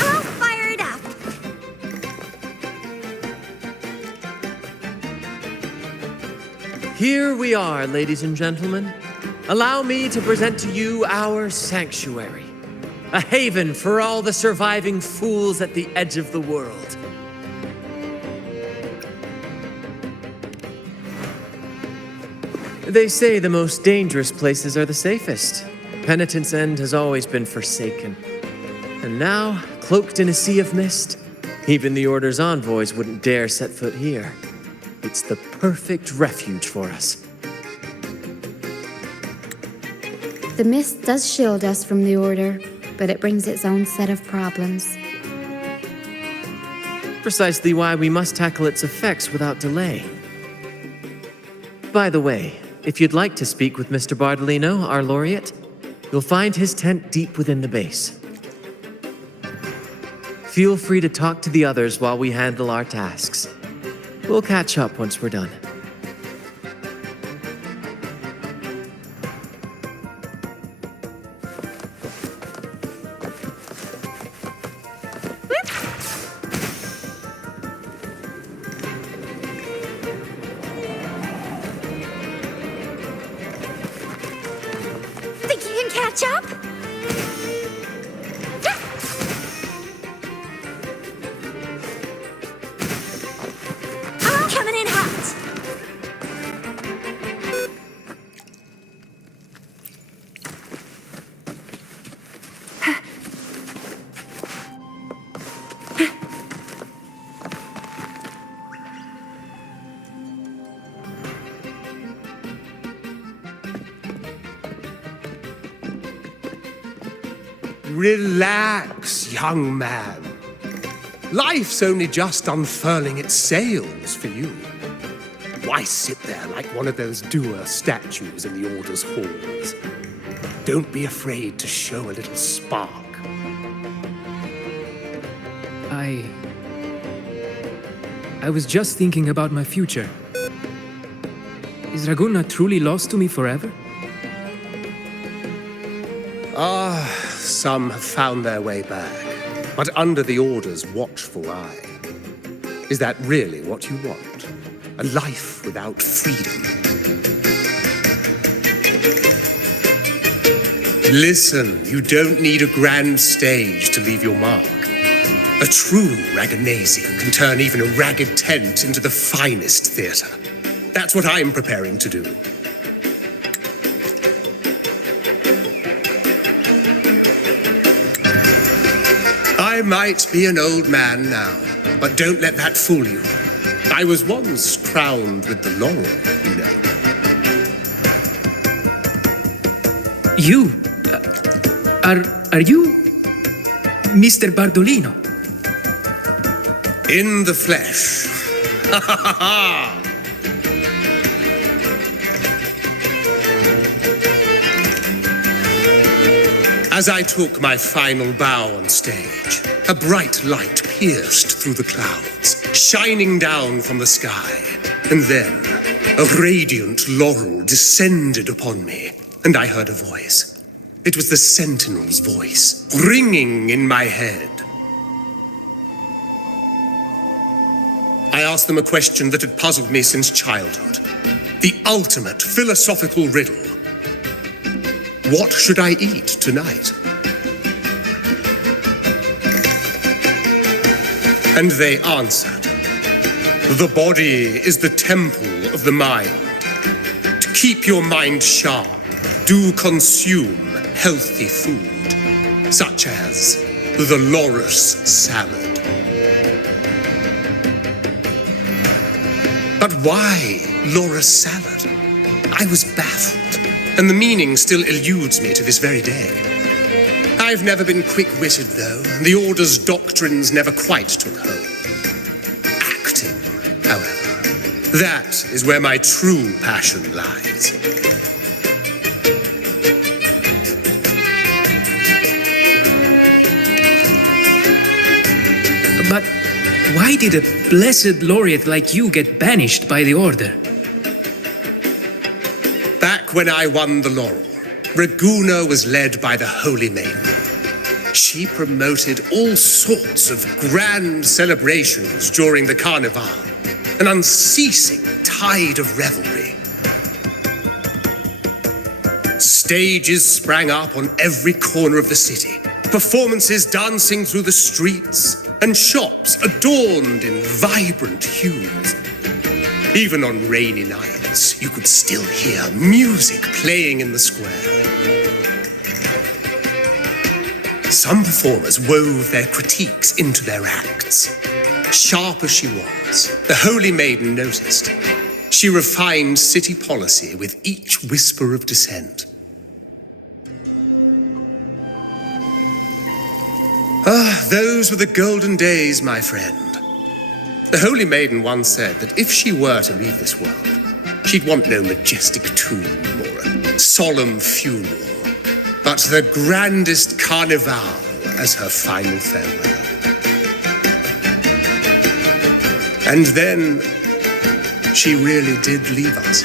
All fired up. Here we are, ladies and gentlemen. Allow me to present to you our sanctuary, a haven for all the surviving fools at the edge of the world. They say the most dangerous places are the safest. Penitent's End has always been forsaken. And now, cloaked in a sea of mist, even the Order's envoys wouldn't dare set foot here. It's the perfect refuge for us. The mist does shield us from the Order, but it brings its own set of problems. Precisely why we must tackle its effects without delay. By the way, if you'd like to speak with Mr. Bardolino, our laureate, you'll find his tent deep within the base. Feel free to talk to the others while we handle our tasks. We'll catch up once we're done. Think you can catch up? I'm coming in hot. Relax, young man. Life's only just unfurling its sails for you. Why sit there like one of those dour statues in the Order's halls? Don't be afraid to show a little spark. I was just thinking about my future. Is Raguna truly lost to me forever? Some have found their way back, but under the Order's watchful eye. Is that really what you want? A life without freedom? Listen, you don't need a grand stage to leave your mark. A true Raganesian can turn even a ragged tent into the finest theater. That's what I'm preparing to do. I might be an old man now, but don't let that fool you. I was once crowned with the laurel, you know. You? Are you Mr. Bardolino? In the flesh. Ha ha ha ha! As I took my final bow on stage, a bright light pierced through the clouds, shining down from the sky. And then, a radiant laurel descended upon me, and I heard a voice. It was the Sentinel's voice, ringing in my head. I asked them a question that had puzzled me since childhood. The ultimate philosophical riddle. What should I eat tonight? And they answered, the body is the temple of the mind. To keep your mind sharp, do consume healthy food, such as the loris salad. But why loris salad? I was baffled, and the meaning still eludes me to this very day. I've never been quick-witted, though, and the Order's doctrines never quite took hold. Acting, however, that is where my true passion lies. But why did a blessed laureate like you get banished by the Order? Back when I won the laurel, Raguna was led by the Holy Maiden. She promoted all sorts of grand celebrations during the Carnival, an unceasing tide of revelry. Stages sprang up on every corner of the city, performances dancing through the streets, and shops adorned in vibrant hues. Even on rainy nights, you could still hear music playing in the square. Some performers wove their critiques into their acts. Sharp as she was, the Holy Maiden noticed. She refined city policy with each whisper of dissent. Ah, those were the golden days, my friend. The Holy Maiden once said that if she were to leave this world, she'd want no majestic tomb or a solemn funeral, but the grandest carnival as her final farewell. And then she really did leave us.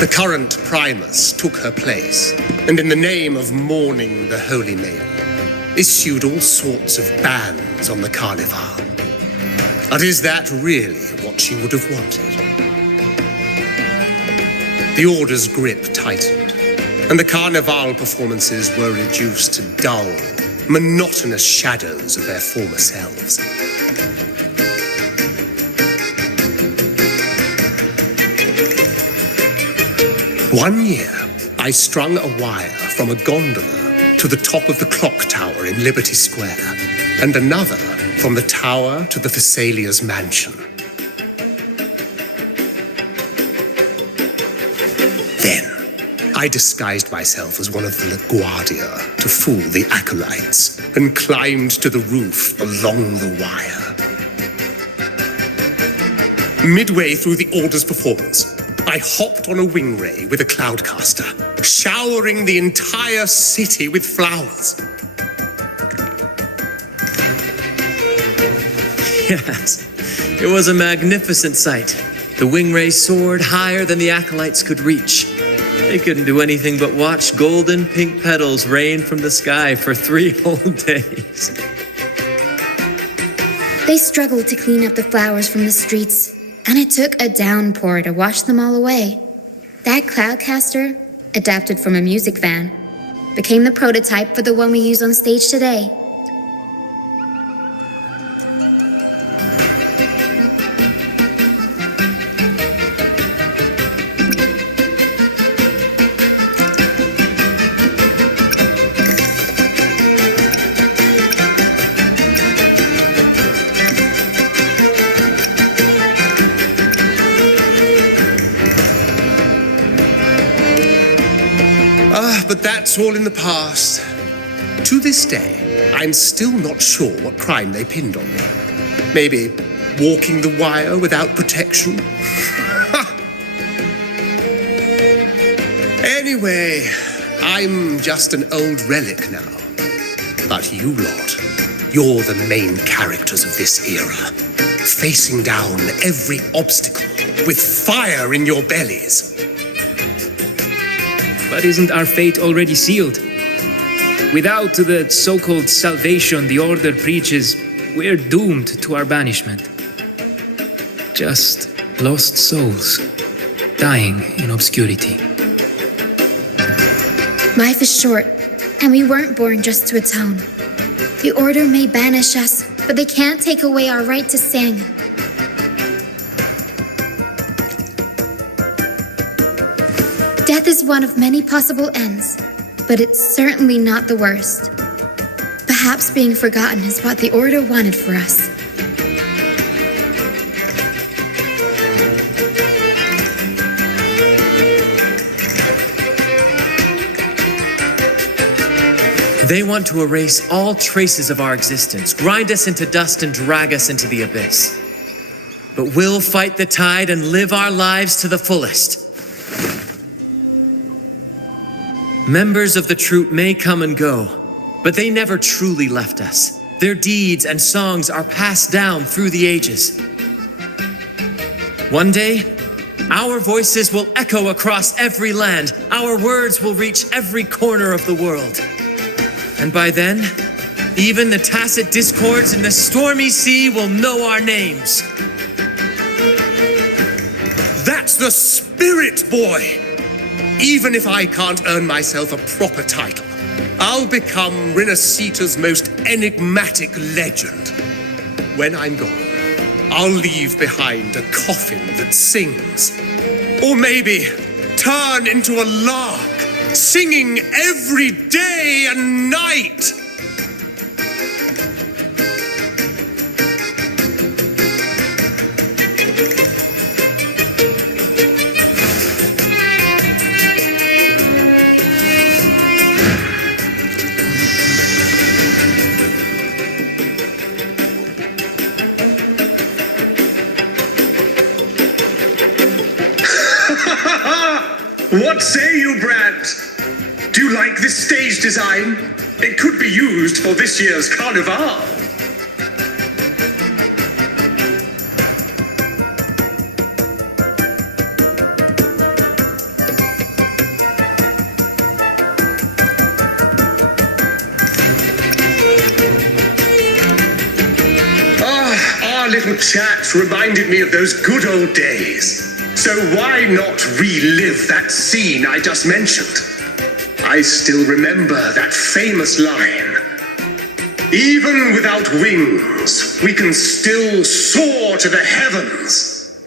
The current Primus took her place, and in the name of mourning the Holy Maiden, issued all sorts of bans on the Carnival. But is that really what she would have wanted? The Order's grip tightened, and the Carnival performances were reduced to dull, monotonous shadows of their former selves. One year, I strung a wire from a gondola to the top of the clock tower in Liberty Square, and another from the tower to the Thessalia's mansion. Then, I disguised myself as one of the LaGuardia to fool the acolytes, and climbed to the roof along the wire. Midway through the Order's performance, I hopped on a wing ray with a cloudcaster, showering the entire city with flowers. Yes, it was a magnificent sight. The wing rays soared higher than the acolytes could reach. They couldn't do anything but watch golden pink petals rain from the sky for 3 whole days. They struggled to clean up the flowers from the streets, and it took a downpour to wash them all away. That cloudcaster, adapted from a music van, became the prototype for the one we use on stage today. But that's all in the past. To this day, I'm still not sure what crime they pinned on me. Maybe walking the wire without protection? Anyway, I'm just an old relic now. But you lot, you're the main characters of this era, facing down every obstacle with fire in your bellies. But isn't our fate already sealed? Without the so-called salvation the Order preaches, we're doomed to our banishment. Just lost souls, dying in obscurity. Life is short, and we weren't born just to atone. The Order may banish us, but they can't take away our right to sing. Death is one of many possible ends, but it's certainly not the worst. Perhaps being forgotten is what the Order wanted for us. They want to erase all traces of our existence, grind us into dust and drag us into the abyss. But we'll fight the tide and live our lives to the fullest. Members of the troupe may come and go, but they never truly left us. Their deeds and songs are passed down through the ages. One day, Our voices will echo across every land. Our words will reach every corner of the world. And by then, even the tacit discords in the stormy sea will know our names. That's the spirit, boy! Even if I can't earn myself a proper title, I'll become Rinascita's most enigmatic legend. When I'm gone, I'll leave behind a coffin that sings. Or maybe turn into a lark, singing every day and night. What say you, Brad? Do you like this stage design? It could be used for this year's carnival. Our little chat reminded me of those good old days. So why not relive that scene I just mentioned? I still remember that famous line. Even without wings, we can still soar to the heavens.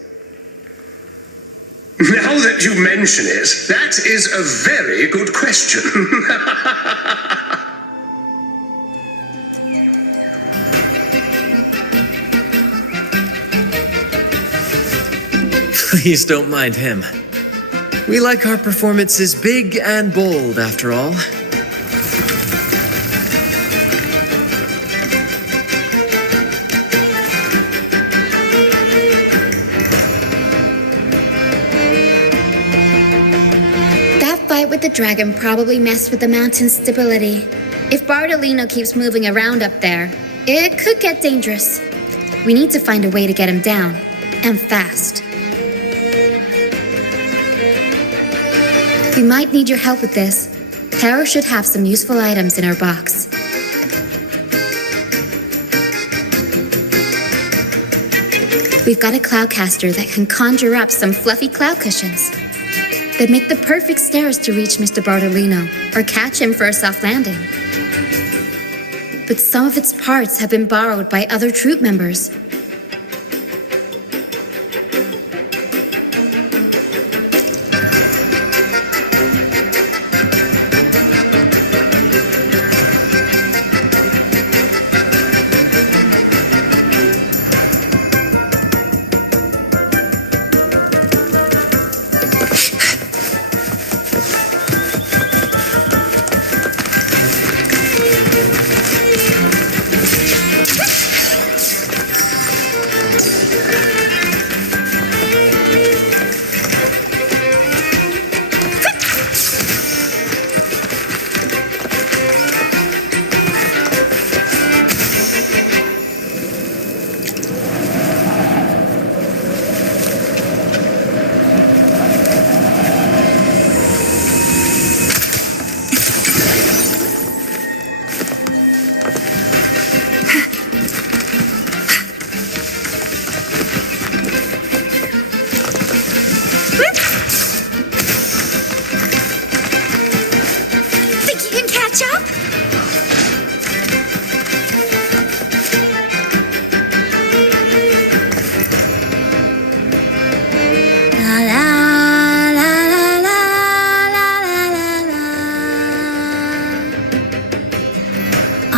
Now that you mention it, that is a very good question. Please don't mind him. We like our performances big and bold, after all. That fight with the dragon probably messed with the mountain's stability. If Bartolino keeps moving around up there, it could get dangerous. We need to find a way to get him down, and fast. We might need your help with this. Tara should have some useful items in her box. We've got a cloudcaster that can conjure up some fluffy cloud cushions. They'd make the perfect stairs to reach Mr. Bartolino or catch him for a soft landing. But some of its parts have been borrowed by other troop members.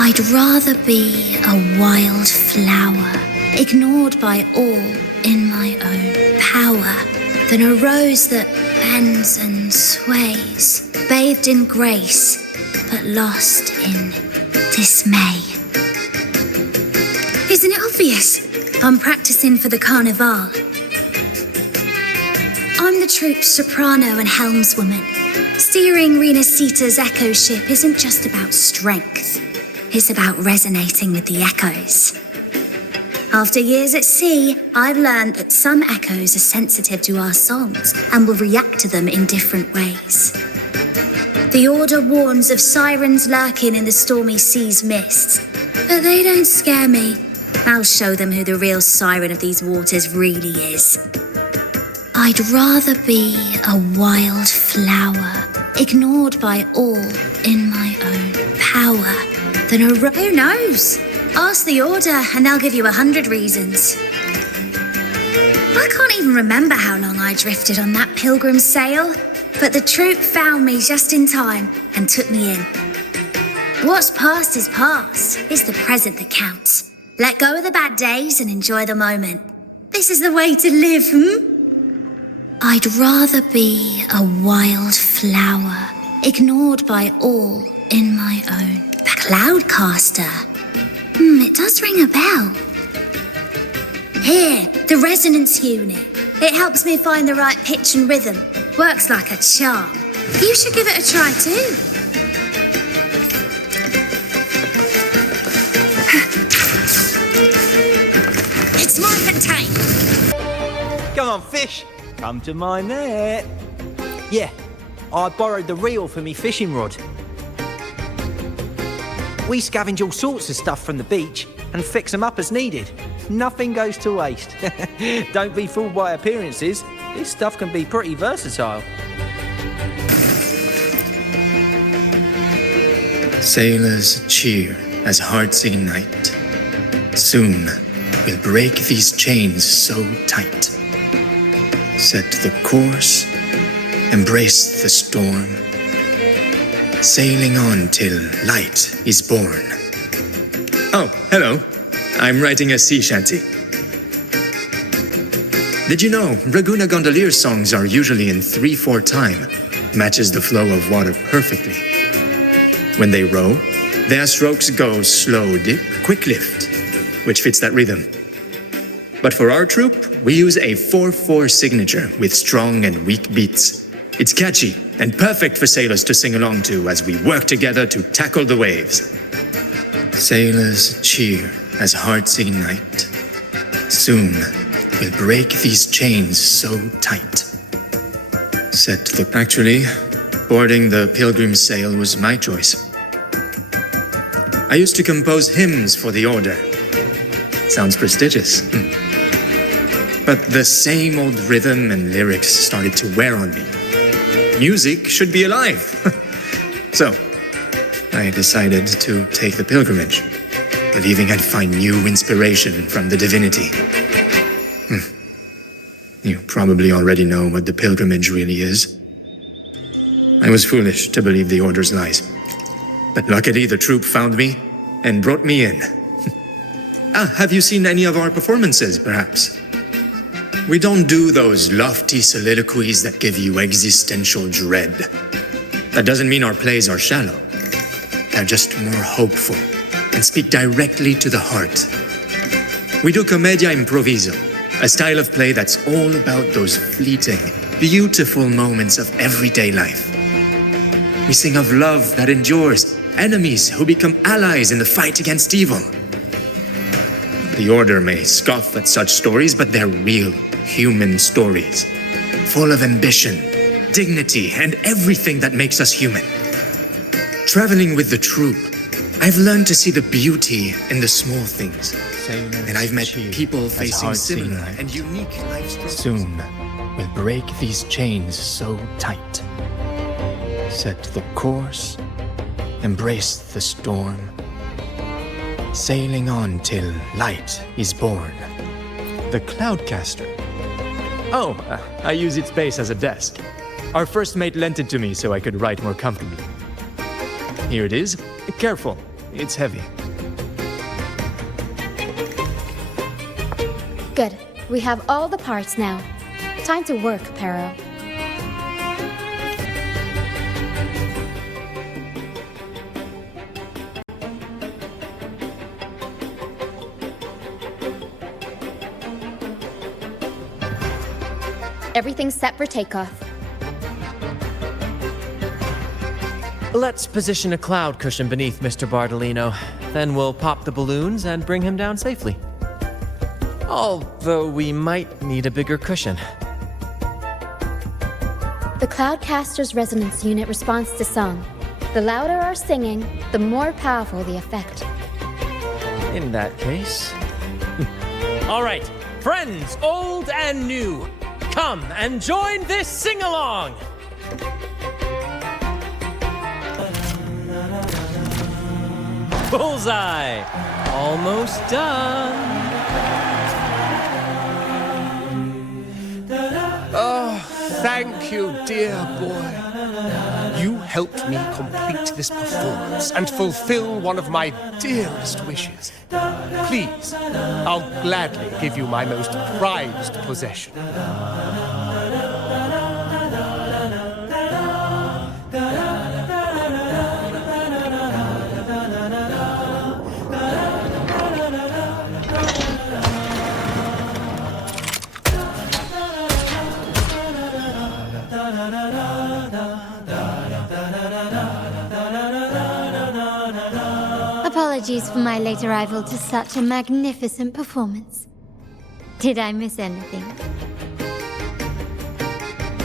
I'd rather be a wild flower, ignored by all in my own power, than a rose that bends and sways, bathed in grace, but lost in dismay. Isn't it obvious? I'm practicing for the carnival. I'm the troupe's soprano and helmswoman. Steering Rinascita's echo ship isn't just about strength. It's about resonating with the echoes. After years at sea, I've learned that some echoes are sensitive to our songs and will react to them in different ways. The Order warns of sirens lurking in the stormy sea's mists, but they don't scare me. I'll show them who the real siren of these waters really is. I'd rather be a wild flower, ignored by all in my own power, than a Who knows? Ask the Order and they'll give you 100 reasons. I can't even remember how long I drifted on that pilgrim sail, but the troop found me just in time and took me in. What's past is past. It's the present that counts. Let go of the bad days and enjoy the moment. This is the way to live, I'd rather be a wild flower, ignored by all in my own. Cloudcaster. It does ring a bell. Here, the resonance unit. It helps me find the right pitch and rhythm. Works like a charm. You should give it a try too. It's morphin' time. Come on, fish. Come to my net. Yeah, I borrowed the reel for me fishing rod. We scavenge all sorts of stuff from the beach and fix them up as needed. Nothing goes to waste. Don't be fooled by appearances. This stuff can be pretty versatile. Sailors cheer as hearts ignite. Soon we'll break these chains so tight. Set the course, embrace the storm, sailing on till light is born. Oh, hello. I'm writing a sea shanty. Did you know Raguna Gondolier songs are usually in 3/4 time? Matches the flow of water perfectly. When they row, their strokes go slow dip, quick lift, which fits that rhythm. But for our troupe, we use a 4/4 signature with strong and weak beats. It's catchy and perfect for sailors to sing along to as we work together to tackle the waves. Sailors cheer as hearts ignite. Soon we'll break these chains so tight. Actually, boarding the pilgrim sail was my choice. I used to compose hymns for the Order. Sounds prestigious. But the same old rhythm and lyrics started to wear on me. Music should be alive. So, I decided to take the pilgrimage, believing I'd find new inspiration from the divinity. You probably already know what the pilgrimage really is. I was foolish to believe the Order's lies. But luckily the troop found me and brought me in. Have you seen any of our performances, perhaps? We don't do those lofty soliloquies that give you existential dread. That doesn't mean our plays are shallow. They're just more hopeful and speak directly to the heart. We do commedia improviso, a style of play that's all about those fleeting, beautiful moments of everyday life. We sing of love that endures, enemies who become allies in the fight against evil. The Order may scoff at such stories, but they're real, human stories, full of ambition, dignity, and everything that makes us human. Traveling with the troop, I've learned to see the beauty in the small things. And I've met people facing similar and unique life struggles. Soon, we'll break these chains so tight. Set the course, embrace the storm, sailing on till light is born. The Cloudcaster. Oh, I use its base as a desk. Our first mate lent it to me so I could write more comfortably. Here it is. Careful, it's heavy. Good. We have all the parts now. Time to work, Pero. Everything's set for takeoff. Let's position a cloud cushion beneath Mr. Bardolino. Then we'll pop the balloons and bring him down safely. Although we might need a bigger cushion. The Cloudcaster's resonance unit responds to song. The louder our singing, the more powerful the effect. In that case... All right, friends, old and new, come and join this sing-along! Bullseye! Almost done! Oh, thank you, dear boy. You helped me complete this performance and fulfill one of my dearest wishes. Please, I'll gladly give you my most prized possession. Apologies for my late arrival to such a magnificent performance. Did I miss anything?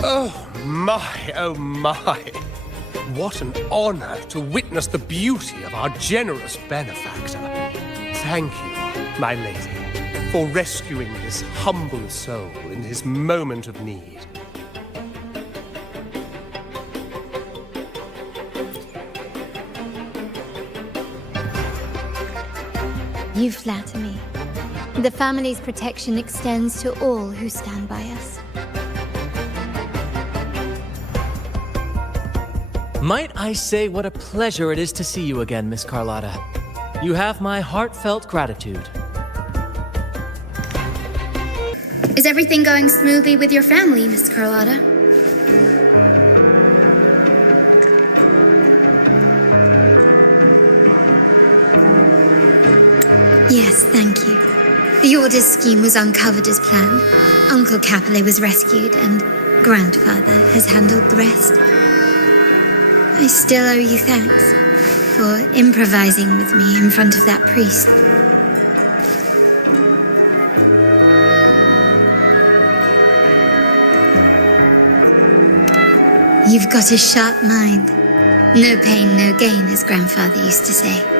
Oh my. What an honor to witness the beauty of our generous benefactor. Thank you, my lady, for rescuing this humble soul in his moment of need. You flatter me. The family's protection extends to all who stand by us. Might I say what a pleasure it is to see you again, Miss Carlotta. You have my heartfelt gratitude. Is everything going smoothly with your family, Miss Carlotta? Yes, thank you. The Order's scheme was uncovered as planned. Uncle Capilet was rescued, and Grandfather has handled the rest. I still owe you thanks for improvising with me in front of that priest. You've got a sharp mind. No pain, no gain, as Grandfather used to say.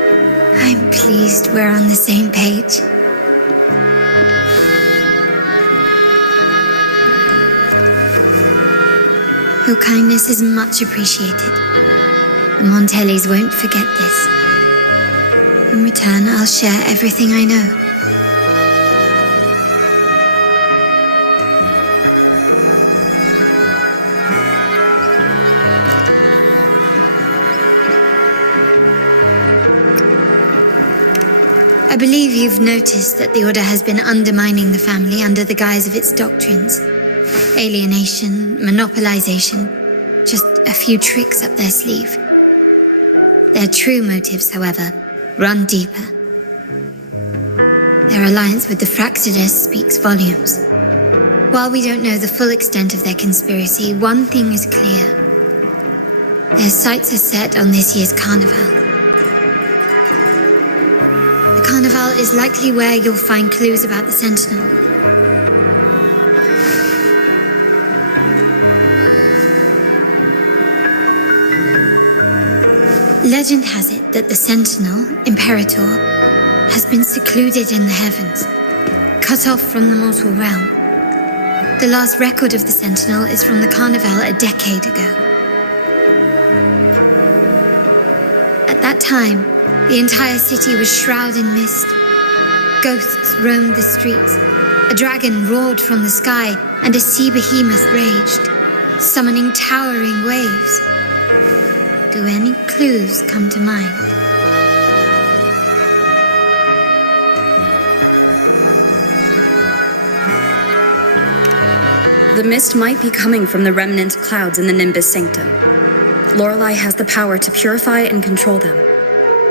I'm pleased we're on the same page. Your kindness is much appreciated. The Montellis won't forget this. In return, I'll share everything I know. I believe you've noticed that the Order has been undermining the family under the guise of its doctrines. Alienation, monopolization, just a few tricks up their sleeve. Their true motives, however, run deeper. Their alliance with the Fraxidus speaks volumes. While we don't know the full extent of their conspiracy, one thing is clear. Their sights are set on this year's carnival. The carnival is likely where you'll find clues about the Sentinel. Legend has it that the Sentinel, Imperator, has been secluded in the heavens, cut off from the mortal realm. The last record of the Sentinel is from the Carnival a decade ago. At that time, the entire city was shrouded in mist. Ghosts roamed the streets. A dragon roared from the sky, and a sea behemoth raged, summoning towering waves. Do any clues come to mind? The mist might be coming from the remnant clouds in the Nimbus Sanctum. Lorelei has the power to purify and control them,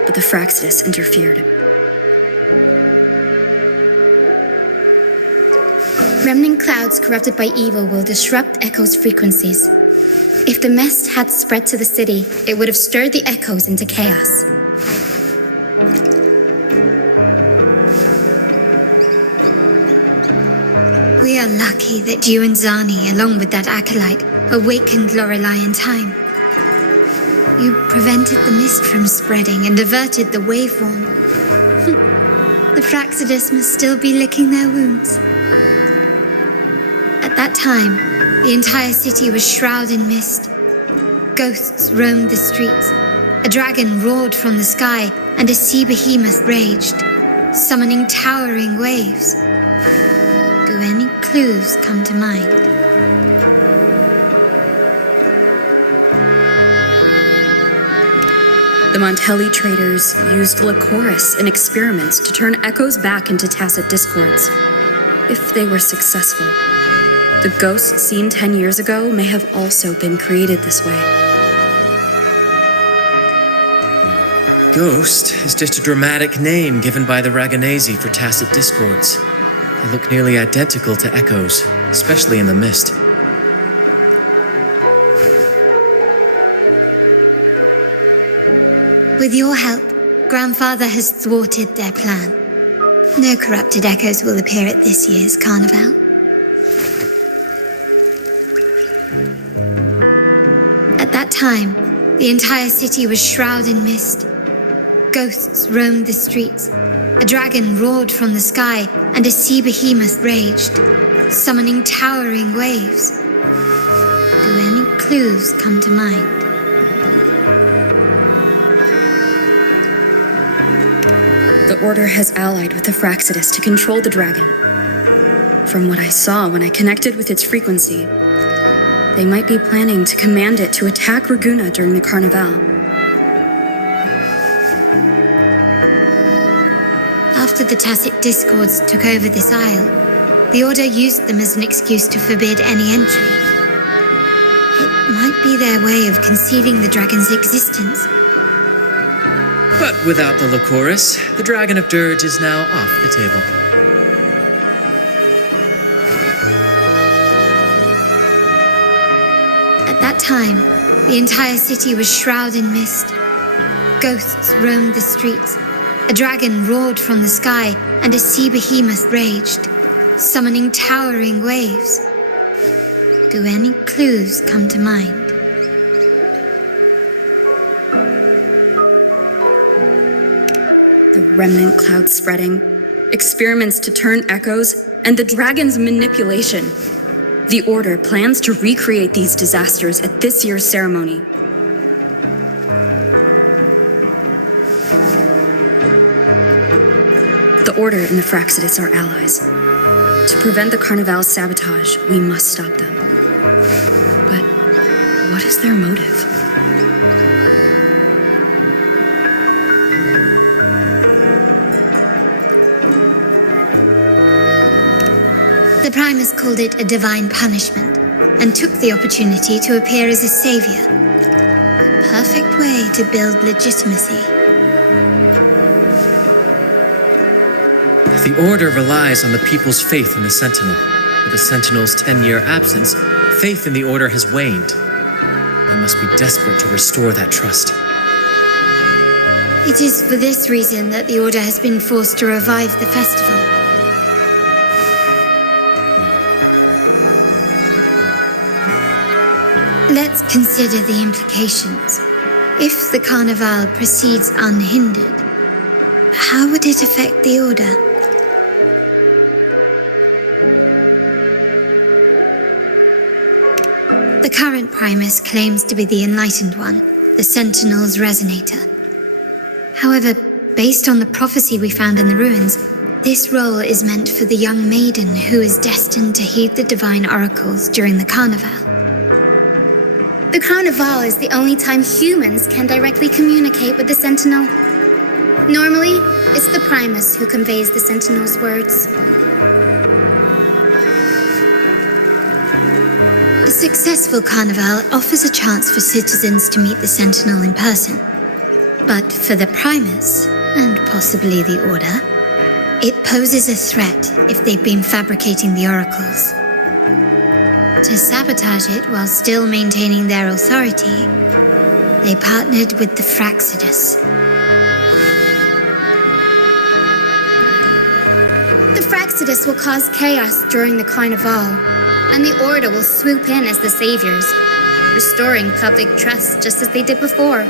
but the Fraxidus interfered. Remnant clouds corrupted by evil will disrupt Echo's frequencies. If the mist had spread to the city, it would have stirred the echoes into chaos. are lucky that you and Zani, along with that acolyte, awakened Lorelei in time. You prevented the mist from spreading and averted the waveform. The Fraxidus must still be licking their wounds. At that time, the entire city was shrouded in mist. Ghosts roamed the streets. A dragon roared from the sky, and a sea behemoth raged, summoning towering waves. Do any clues come to mind? The Montelli traders used Lycoris in experiments to turn echoes back into tacit discords. If they were successful, the ghosts seen 10 years ago may have also been created this way. Ghost is just a dramatic name given by the Raganesi for tacit discords. They look nearly identical to echoes, especially in the mist. With your help, Grandfather has thwarted their plan. No corrupted echoes will appear at this year's carnival. At that time, the entire city was shrouded in mist. Ghosts roamed the streets. A dragon roared from the sky, and a sea behemoth raged, summoning towering waves. Do any clues come to mind? The Order has allied with the Fraxidus to control the dragon. From what I saw when I connected with its frequency, they might be planning to command it to attack Raguna during the Carnival. After the tacit discords took over this isle, the Order used them as an excuse to forbid any entry. It might be their way of concealing the dragon's existence. But without the Lycoris, the Dragon of Dirge is now off the table. At that time, the entire city was shrouded in mist. Ghosts roamed the streets. A dragon roared from the sky, and a sea behemoth raged, summoning towering waves. Do any clues come to mind? The remnant cloud spreading, experiments to turn echoes, and the dragon's manipulation. The Order plans to recreate these disasters at this year's ceremony. The Order and the Fraxidus are allies. To prevent the Carnival's sabotage, we must stop them. But what is their motive? The Primus called it a divine punishment, and took the opportunity to appear as a savior. A perfect way to build legitimacy. The Order relies on the people's faith in the Sentinel. With the Sentinel's 10-year absence, faith in the Order has waned. They must be desperate to restore that trust. It is for this reason that the Order has been forced to revive the festival. Let's consider the implications. If the Carnival proceeds unhindered, how would it affect the Order? The current Primus claims to be the Enlightened One, the Sentinel's Resonator. However, based on the prophecy we found in the ruins, this role is meant for the young maiden who is destined to heed the divine oracles during the Carnival. The Carnival is the only time humans can directly communicate with the Sentinel. Normally, it's the Primus who conveys the Sentinel's words. A successful Carnival offers a chance for citizens to meet the Sentinel in person. But for the Primus, and possibly the Order, it poses a threat if they've been fabricating the oracles. To sabotage it while still maintaining their authority, they partnered with the Fraxidus. The Rinascita will cause chaos during the Carnival, and the Order will swoop in as the saviors, restoring public trust just as they did before.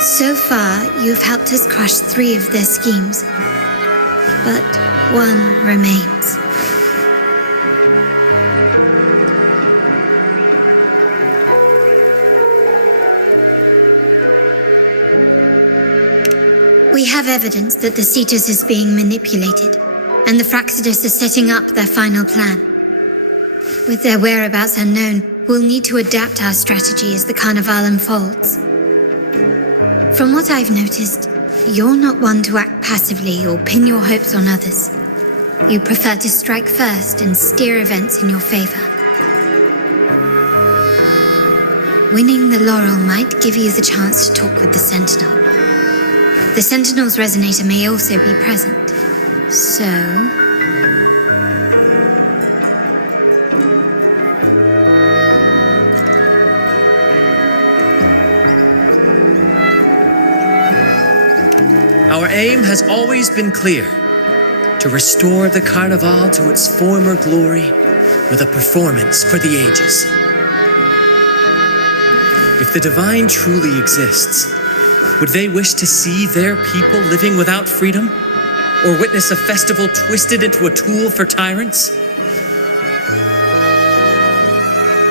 So far, you've helped us crush 3 of their schemes, but one remains. We have evidence that the Cetus is being manipulated, and the Fraxidus are setting up their final plan. With their whereabouts unknown, we'll need to adapt our strategy as the Carnival unfolds. From what I've noticed, you're not one to act passively or pin your hopes on others. You prefer to strike first and steer events in your favor. Winning the laurel might give you the chance to talk with the Sentinel. The Sentinel's resonator may also be present, so... Our aim has always been clear: to restore the Carnival to its former glory with a performance for the ages. If the Divine truly exists, would they wish to see their people living without freedom? Or witness a festival twisted into a tool for tyrants?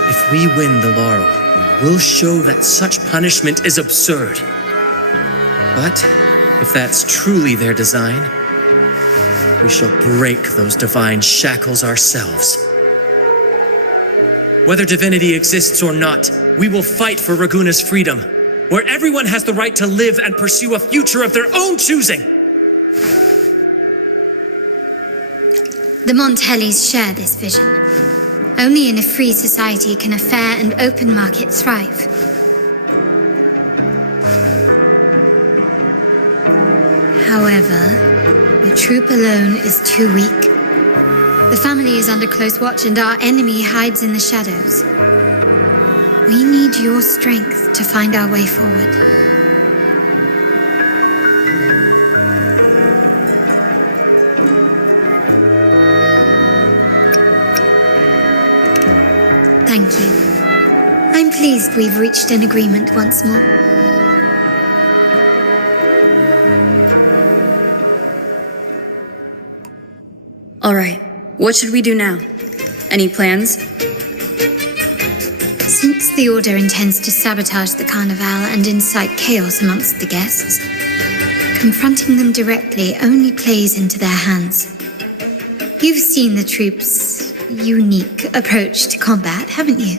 If we win the laurel, we'll show that such punishment is absurd. But if that's truly their design, we shall break those divine shackles ourselves. Whether divinity exists or not, we will fight for Raguna's freedom, where everyone has the right to live and pursue a future of their own choosing. The Montellys share this vision. Only in a free society can a fair and open market thrive. However, the troop alone is too weak. The family is under close watch and our enemy hides in the shadows. We need your strength to find our way forward. Thank you. I'm pleased we've reached an agreement once more. All right, what should we do now? Any plans? Since the Order intends to sabotage the Carnival and incite chaos amongst the guests, confronting them directly only plays into their hands. You've seen the troops' unique approach to combat, haven't you?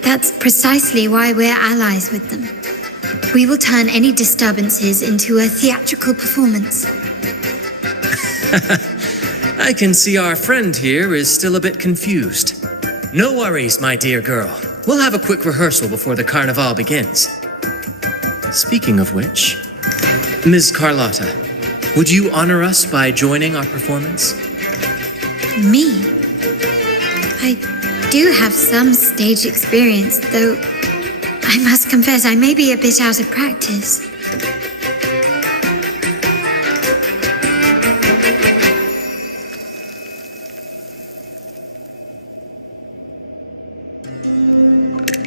That's precisely why we're allies with them. We will turn any disturbances into a theatrical performance. I can see our friend here is still a bit confused. No worries, my dear girl. We'll have a quick rehearsal before the Carnival begins. Speaking of which, Ms. Carlotta, would you honor us by joining our performance? Me? I do have some stage experience, though I must confess I may be a bit out of practice.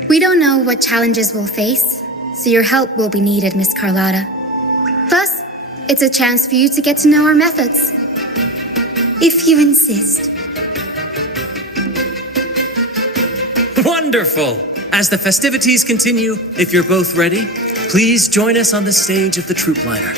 We don't know what challenges we'll face, so your help will be needed, Miss Carlotta. Plus, it's a chance for you to get to know our methods. If you insist. Wonderful! As the festivities continue, if you're both ready, please join us on the stage of the troop liner.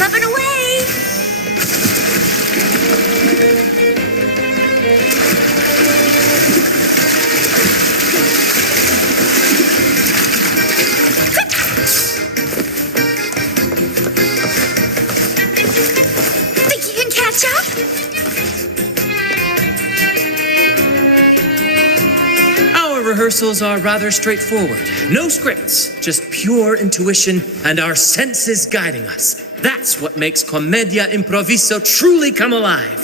Up and away! rehearsals are rather straightforward. No scripts, just pure intuition and our senses guiding us. That's what makes Commedia Improviso truly come alive.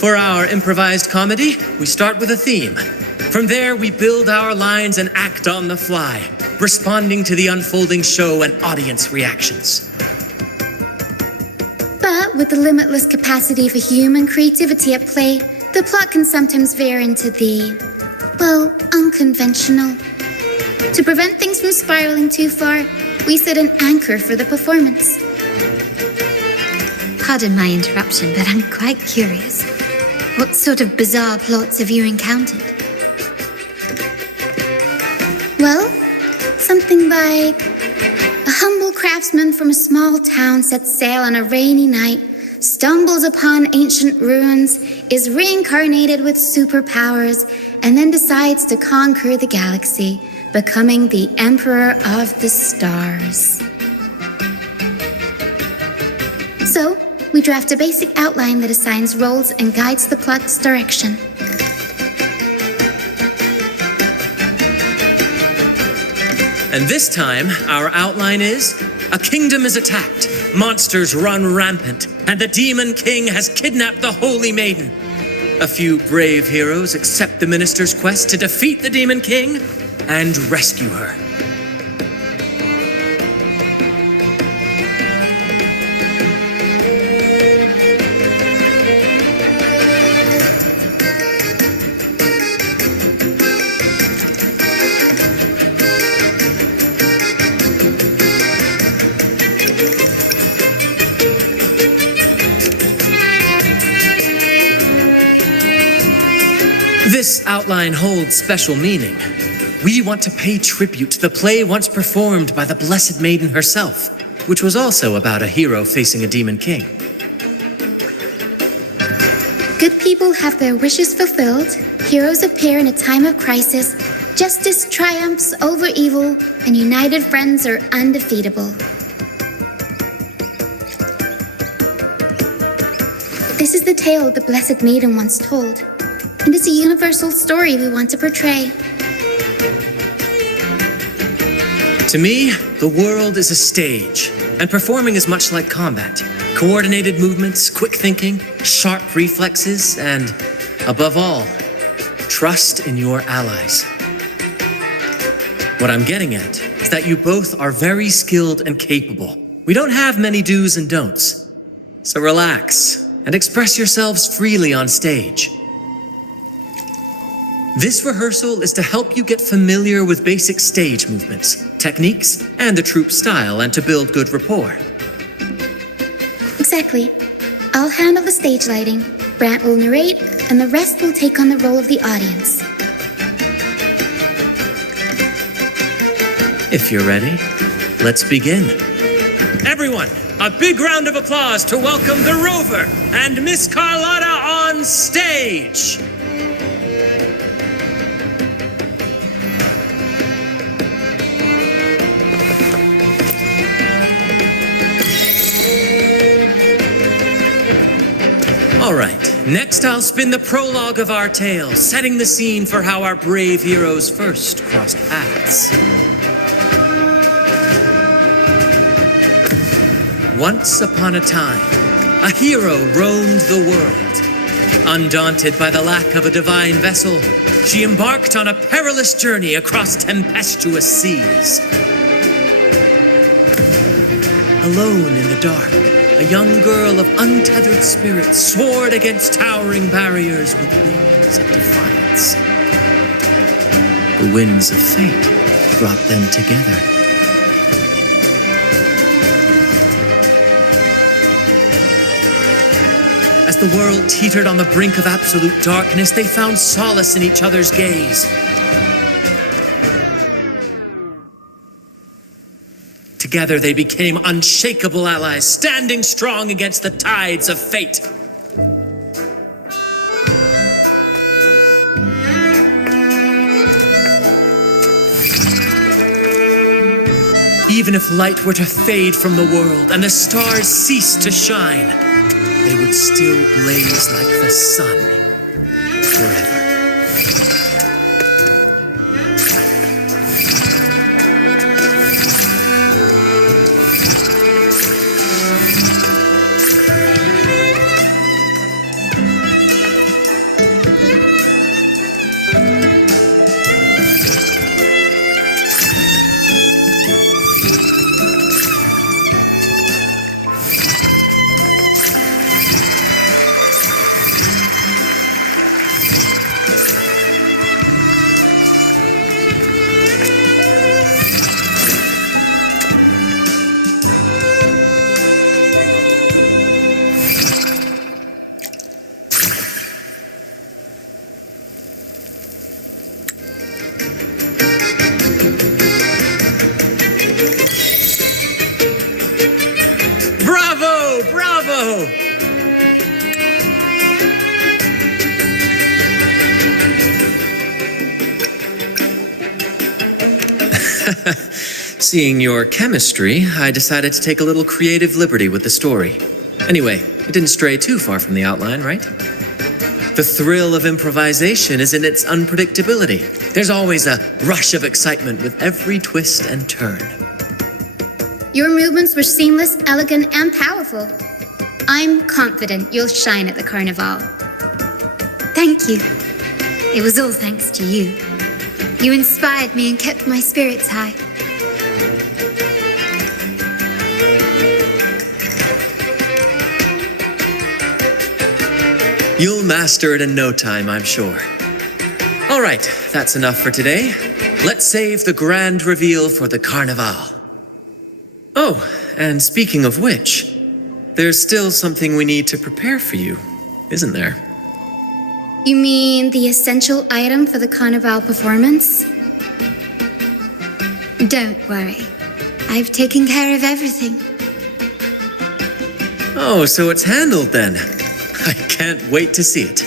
For our improvised comedy, we start with a theme. From there, we build our lines and act on the fly, responding to the unfolding show and audience reactions. But with the limitless capacity for human creativity at play, the plot can sometimes veer into the, well, unconventional. To prevent things from spiraling too far, we set an anchor for the performance. Pardon my interruption, but I'm quite curious. What sort of bizarre plots have you encountered? Well, something like a humble craftsman from a small town sets sail on a rainy night, stumbles upon ancient ruins, is reincarnated with superpowers, and then decides to conquer the galaxy, becoming the Emperor of the Stars. So, we draft a basic outline that assigns roles and guides the plot's direction. And this time, our outline is, a kingdom is attacked, monsters run rampant, and the Demon King has kidnapped the Holy Maiden. A few brave heroes accept the minister's quest to defeat the Demon King and rescue her. This outline holds special meaning. We want to pay tribute to the play once performed by the Blessed Maiden herself, which was also about a hero facing a demon king. Good people have their wishes fulfilled, heroes appear in a time of crisis, justice triumphs over evil, and united friends are undefeatable. This is the tale the Blessed Maiden once told, and it's a universal story we want to portray. To me, the world is a stage, and performing is much like combat. Coordinated movements, quick thinking, sharp reflexes, and, above all, trust in your allies. What I'm getting at is that you both are very skilled and capable. We don't have many do's and don'ts. So relax and express yourselves freely on stage. This rehearsal is to help you get familiar with basic stage movements, techniques, and the troupe style, and to build good rapport. Exactly. I'll handle the stage lighting, Brant will narrate, and the rest will take on the role of the audience. If you're ready, let's begin. Everyone, a big round of applause to welcome the Rover and Miss Carlotta on stage! All right, next I'll spin the prologue of our tale, setting the scene for how our brave heroes first crossed paths. Once upon a time, a hero roamed the world. Undaunted by the lack of a divine vessel, she embarked on a perilous journey across tempestuous seas. Alone in the dark, a young girl of untethered spirit soared against towering barriers with wings of defiance. The winds of fate brought them together. As the world teetered on the brink of absolute darkness, they found solace in each other's gaze. Together they became unshakable allies, standing strong against the tides of fate. Even if light were to fade from the world and the stars cease to shine, they would still blaze like the sun forever. Seeing your chemistry, I decided to take a little creative liberty with the story. Anyway, it didn't stray too far from the outline, right? The thrill of improvisation is in its unpredictability. There's always a rush of excitement with every twist and turn. Your movements were seamless, elegant, and powerful. I'm confident you'll shine at the Carnival. Thank you. It was all thanks to you. You inspired me and kept my spirits high. You'll master it in no time, I'm sure. All right, that's enough for today. Let's save the grand reveal for the Carnival. Oh, and speaking of which, there's still something we need to prepare for you, isn't there? You mean the essential item for the Carnival performance? Don't worry. I've taken care of everything. Oh, so it's handled then. I can't wait to see it.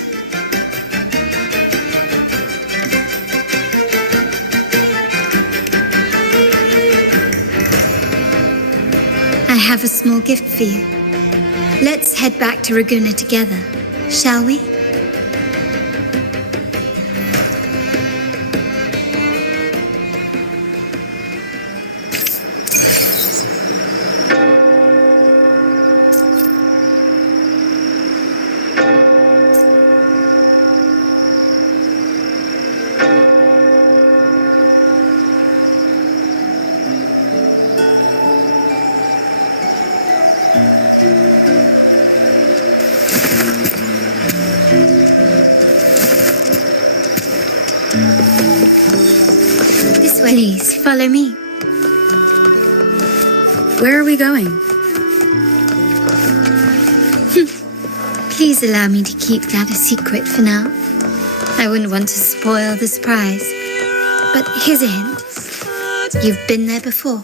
I have a small gift for you. Let's head back to Ragunna together, shall we? Please, follow me. Where are we going? Please allow me to keep that a secret for now. I wouldn't want to spoil the surprise. But here's a hint. You've been there before.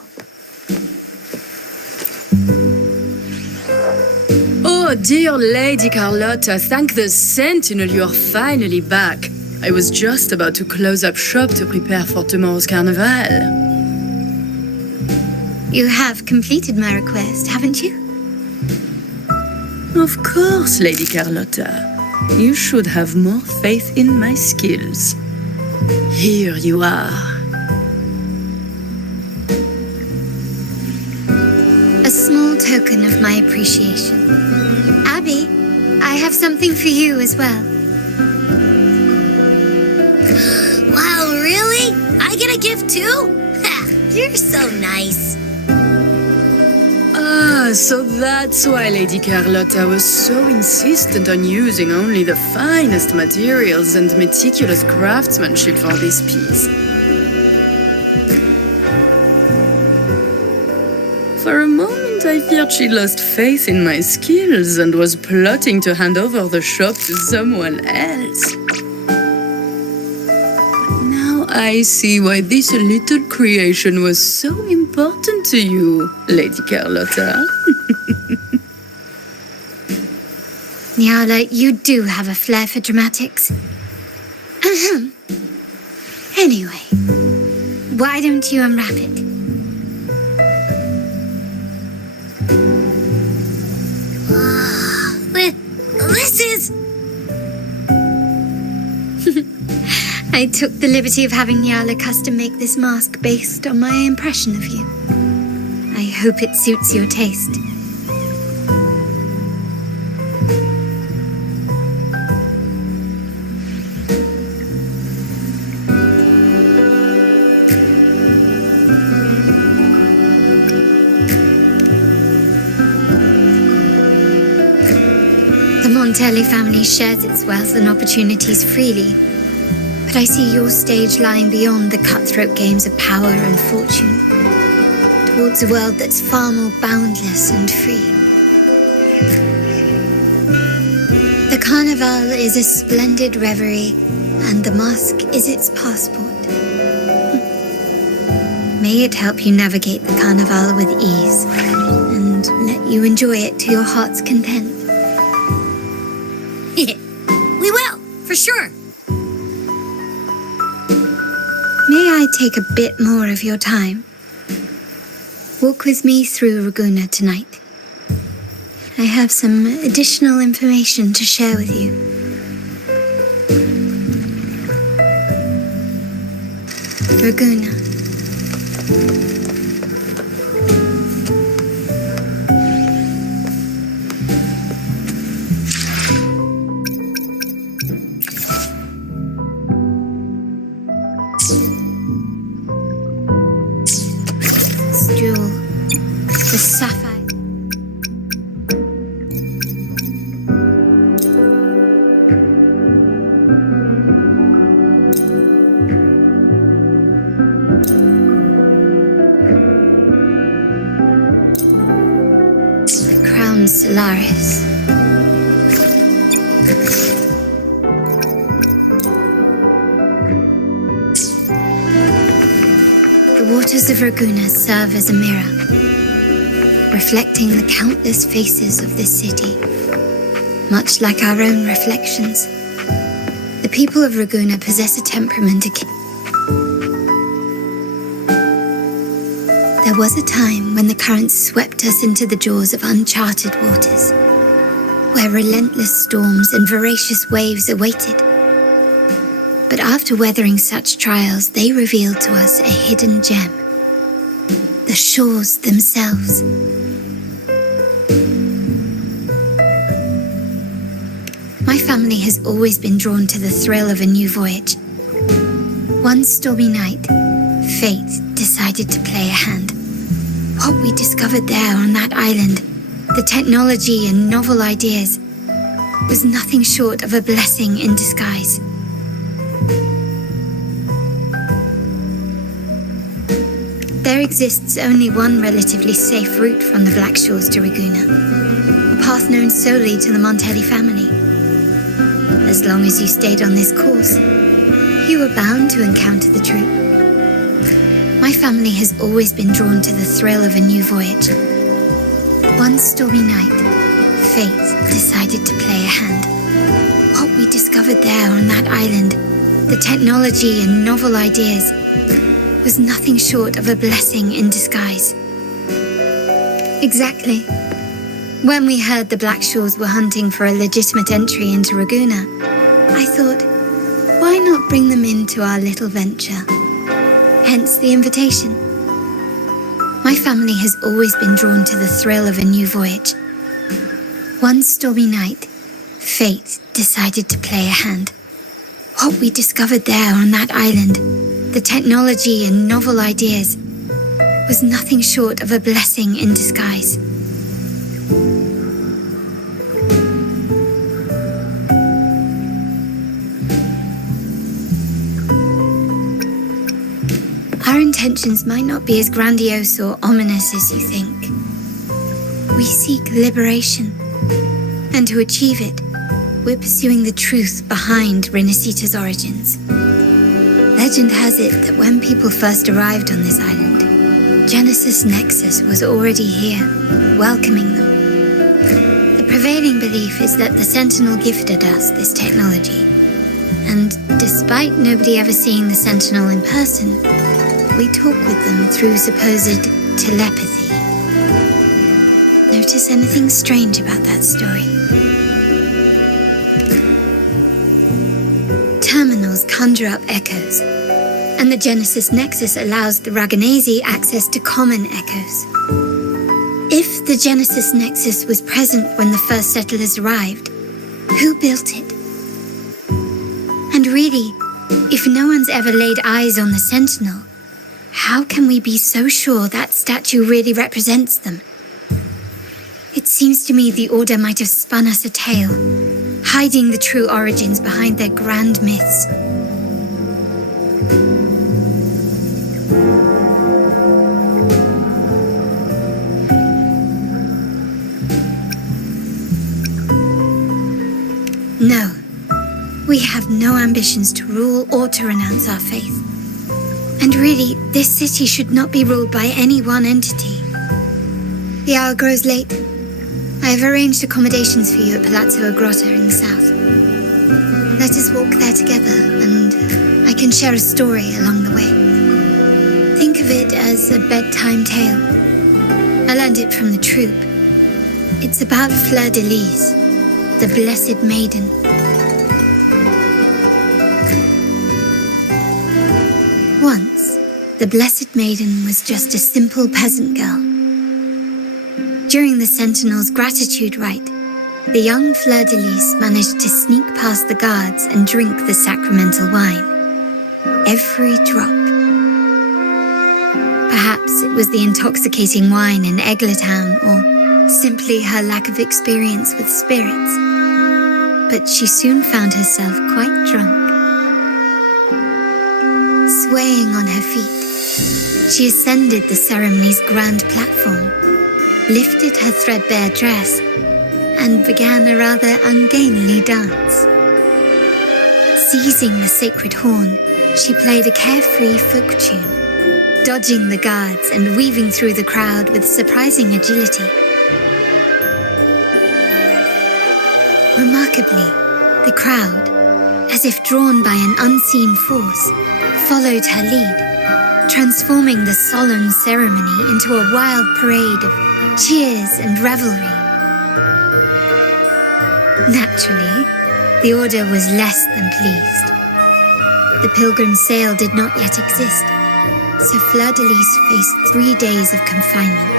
Oh, dear Lady Carlotta, thank the Sentinel you're finally back. I was just about to close up shop to prepare for tomorrow's carnival. You have completed my request, haven't you? Of course, Lady Carlotta. You should have more faith in my skills. Here you are. A small token of my appreciation. Abby, I have something for you as well. Wow, really? I get a gift too? Ha, you're so nice. Ah, so that's why Lady Carlotta was so insistent on using only the finest materials and meticulous craftsmanship for this piece. For a moment, I feared she lost faith in my skills and was plotting to hand over the shop to someone else. I see why this little creation was so important to you, Lady Carlotta. Nyala, you do have a flair for dramatics. Anyway, why don't you unwrap it? This is... I took the liberty of having Nyala custom make this mask based on my impression of you. I hope it suits your taste. The Montelli family shares its wealth and opportunities freely. But I see your stage lying beyond the cutthroat games of power and fortune, towards a world that's far more boundless and free. The Carnival is a splendid reverie, and the mask is its passport. May it help you navigate the Carnival with ease, and let you enjoy it to your heart's content. We will, for sure. May I take a bit more of your time. Walk with me through Ragunna tonight. I have some additional information to share with you. Ragunna. Jewel, the sapphire. The crown Solaris. The waters of Ragunna serve as a mirror, reflecting the countless faces of this city, much like our own reflections. The people of Ragunna possess a temperament akin. There was a time when the currents swept us into the jaws of uncharted waters, where relentless storms and voracious waves awaited. But after weathering such trials, they revealed to us a hidden gem, the shores themselves. My family has always been drawn to the thrill of a new voyage. One stormy night, fate decided to play a hand. What we discovered there on that island, the technology and novel ideas, was nothing short of a blessing in disguise. There exists only one relatively safe route from the Black Shores to Ragunna, a path known solely to the Montelli family. As long as you stayed on this course, you were bound to encounter the troop. My family has always been drawn to the thrill of a new voyage. One stormy night, fate decided to play a hand. What we discovered there on that island, the technology and novel ideas, was nothing short of a blessing in disguise. Exactly. When we heard the Black Shores were hunting for a legitimate entry into Ragunna, I thought, why not bring them into our little venture? Hence the invitation. My family has always been drawn to the thrill of a new voyage. One stormy night, fate decided to play a hand. What we discovered there on that island, the technology and novel ideas, was nothing short of a blessing in disguise. Our intentions might not be as grandiose or ominous as you think. We seek liberation, and to achieve it, we're pursuing the truth behind Rinascita's origins. Legend has it that when people first arrived on this island, Genesis Nexus was already here, welcoming them. The prevailing belief is that the Sentinel gifted us this technology, and despite nobody ever seeing the Sentinel in person, we talk with them through supposed telepathy. Notice anything strange about that story? Terminals conjure up echoes, and the Genesis Nexus allows the Raganese access to common echoes. If the Genesis Nexus was present when the first settlers arrived, who built it? And really, if no one's ever laid eyes on the Sentinel, how can we be so sure that statue really represents them? It seems to me the Order might have spun us a tale, hiding the true origins behind their grand myths. No, we have no ambitions to rule or to renounce our faith. And really, this city should not be ruled by any one entity. The hour grows late. I have arranged accommodations for you at Palazzo Agrotta in the south. Let us walk there together, and I can share a story along the way. as a bedtime tale. I learned it from the troop. It's about Fleur de Lis, the Blessed Maiden. Once, the Blessed Maiden was just a simple peasant girl. During the Sentinel's gratitude rite, the young Fleur de Lis managed to sneak past the guards and drink the sacramental wine. Every drop. Perhaps it was the intoxicating wine in Eggletown, or simply her lack of experience with spirits. But she soon found herself quite drunk. Swaying on her feet, she ascended the ceremony's grand platform, lifted her threadbare dress, and began a rather ungainly dance. Seizing the sacred horn, she played a carefree folk tune, dodging the guards and weaving through the crowd with surprising agility. Remarkably, the crowd, as if drawn by an unseen force, followed her lead, transforming the solemn ceremony into a wild parade of cheers and revelry. Naturally, the order was less than pleased. The pilgrim sale did not yet exist, so Fleur de Lis faced 3 days of confinement.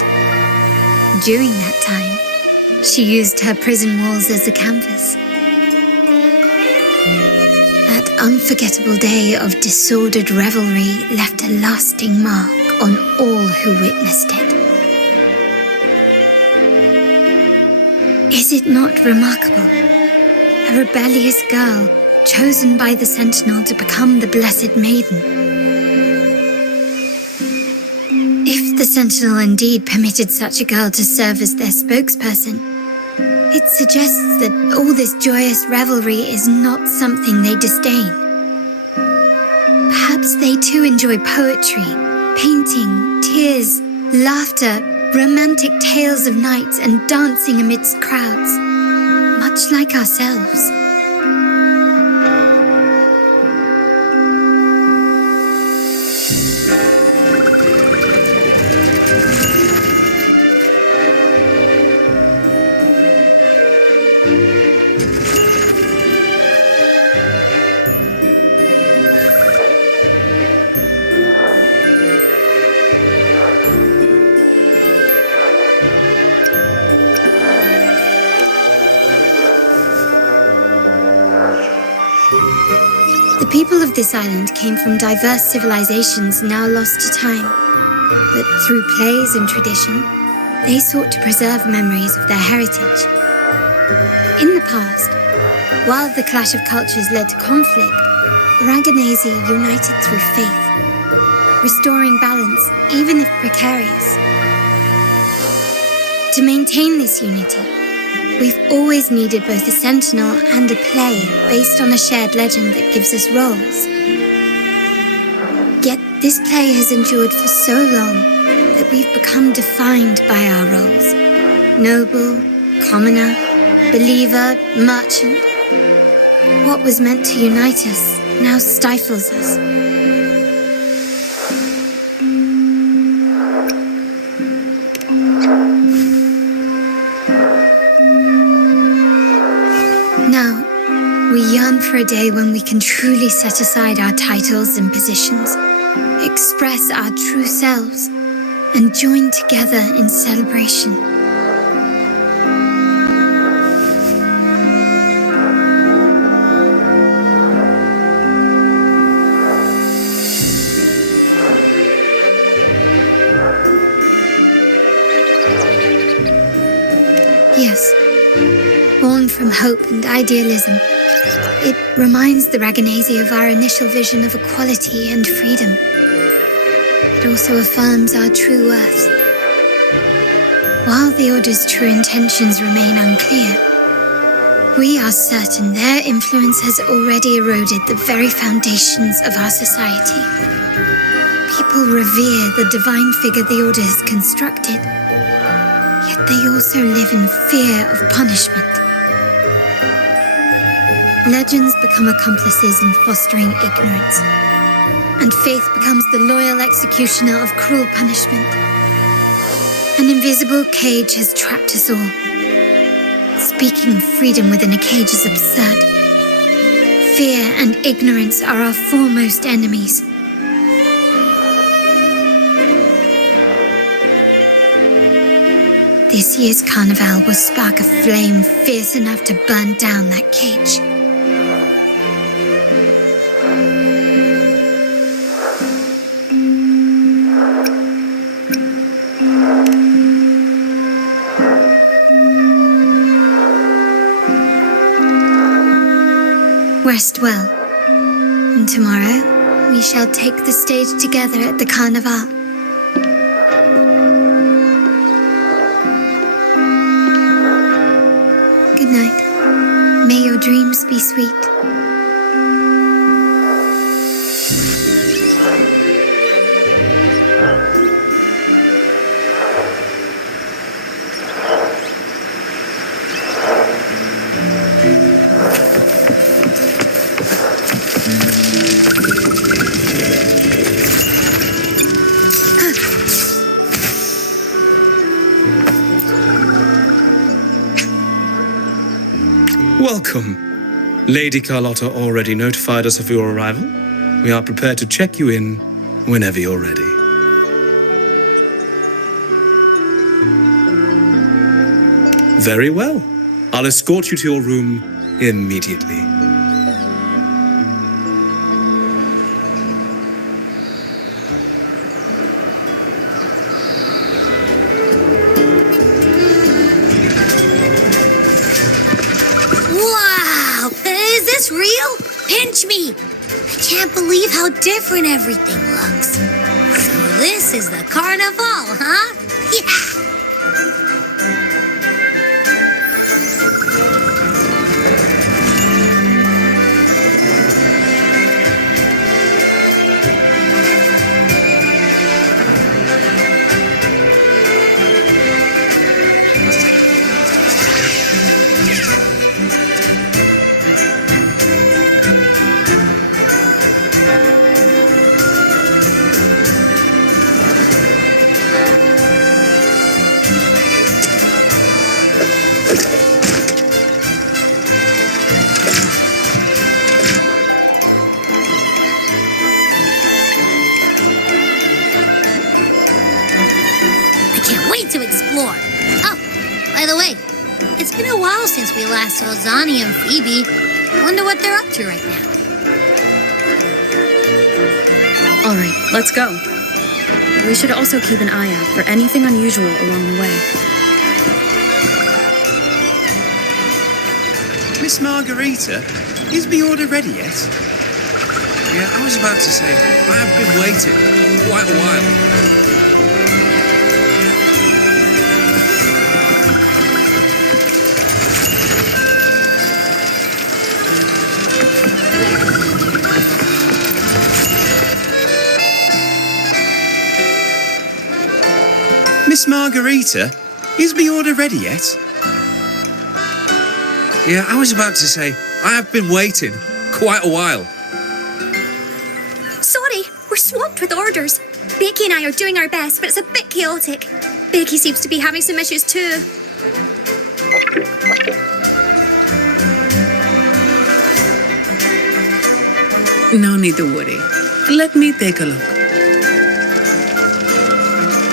During that time, she used her prison walls as a canvas. That unforgettable day of disordered revelry left a lasting mark on all who witnessed it. Is it not remarkable? A rebellious girl chosen by the Sentinel to become the Blessed Maiden. If the Sentinel indeed permitted such a girl to serve as their spokesperson, it suggests that all this joyous revelry is not something they disdain. Perhaps they too enjoy poetry, painting, tears, laughter, romantic tales of nights, and dancing amidst crowds, much like ourselves. The people of this island came from diverse civilizations now lost to time, but through plays and tradition, they sought to preserve memories of their heritage. In the past, while the clash of cultures led to conflict, the Raganazi united through faith, restoring balance even if precarious. To maintain this unity, we've always needed both a sentinel and a play based on a shared legend that gives us roles. Yet this play has endured for so long that we've become defined by our roles. Noble, commoner, believer, merchant. What was meant to unite us now stifles us. Now, we yearn for a day when we can truly set aside our titles and positions, express our true selves, and join together in celebration. Yes. Born from hope and idealism, it reminds the Raganazi of our initial vision of equality and freedom. It also affirms our true worth. While the Order's true intentions remain unclear, we are certain their influence has already eroded the very foundations of our society. People revere the divine figure the Order has constructed, yet they also live in fear of punishment. Legends become accomplices in fostering ignorance. and faith becomes the loyal executioner of cruel punishment. An invisible cage has trapped us all. Speaking of freedom within a cage is absurd. Fear and ignorance are our foremost enemies. This year's carnival will spark a flame fierce enough to burn down that cage. Rest well, and tomorrow we shall take the stage together at the carnival. Good night. May your dreams be sweet. Welcome. Lady Carlotta already notified us of your arrival. We are prepared to check you in whenever you're ready. Very well. I'll escort you to your room immediately. Wow! Is this real? Pinch me! I can't believe how different everything looks. So this is the carnival, huh? Yeah! To explore. Oh, by the way, it's been a while since we last saw Zani and Phoebe. Wonder what they're up to right now. All right, let's go. We should also keep an eye out for anything unusual along the way. Miss Margarita, is the order ready yet? Yeah, I was about to say, I have been waiting quite a while. Miss Margarita, is the order ready yet? Yeah, I was about to say, I have been waiting quite a while. Sorry, we're swamped with orders. Becky and I are doing our best, but it's a bit chaotic. Becky seems to be having some issues too. No need to worry. Let me take a look.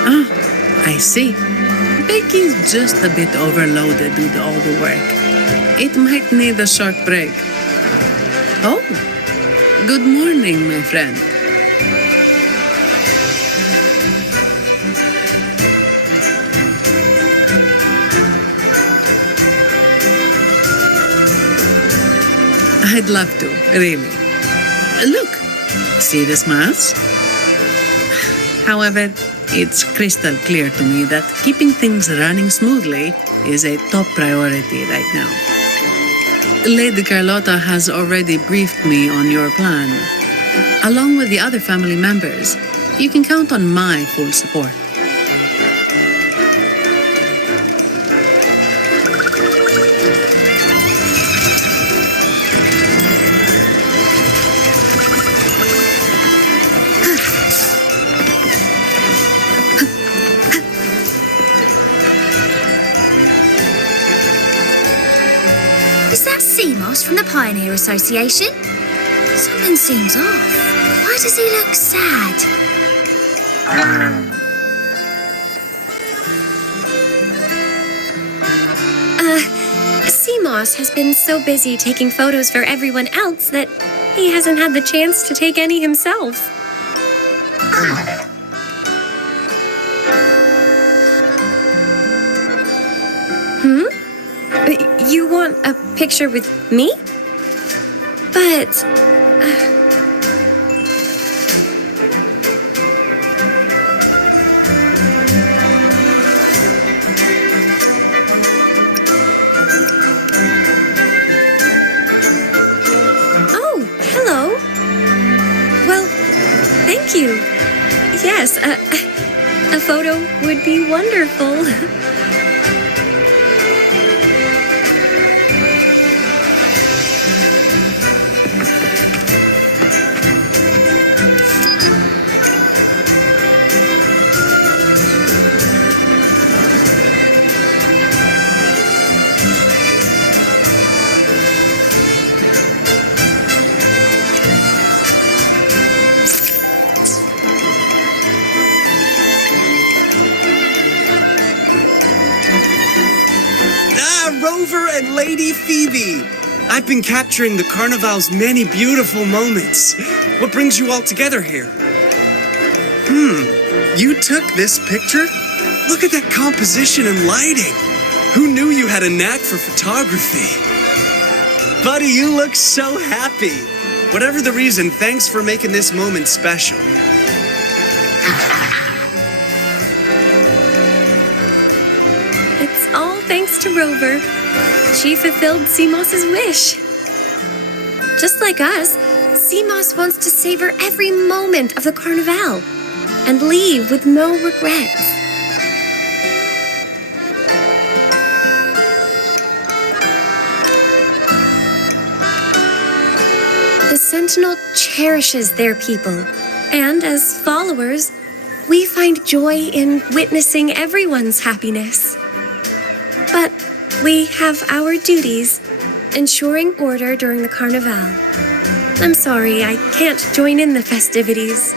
Ah, I see. Becky's just a bit overloaded with all the work. It might need a short break. Oh, good morning, my friend. I'd love to, really. Look, see the smiles? However, it's crystal clear to me that keeping things running smoothly is a top priority right now. Lady Carlotta has already briefed me on your plan. Along with the other family members, you can count on my full support. the Pioneer Association. Something seems off. Why does he look sad? Seamoss has been so busy taking photos for everyone else that he hasn't had the chance to take any himself. You want a picture with me? But... Oh, hello. Well, thank you. Yes, a photo would be wonderful. Rover and Lady Phoebe! I've been capturing the Carnival's many beautiful moments. What brings you all together here? You took this picture? Look at that composition and lighting. Who knew you had a knack for photography? Buddy, you look so happy. Whatever the reason, thanks for making this moment special. It's all thanks to Rover. She fulfilled Seamoss's wish. Just like us, Seamoss wants to savor every moment of the Carnival and leave with no regrets. The Sentinel cherishes their people, and as followers, we find joy in witnessing everyone's happiness. But we have our duties, ensuring order during the Carnival. I'm sorry, I can't join in the festivities.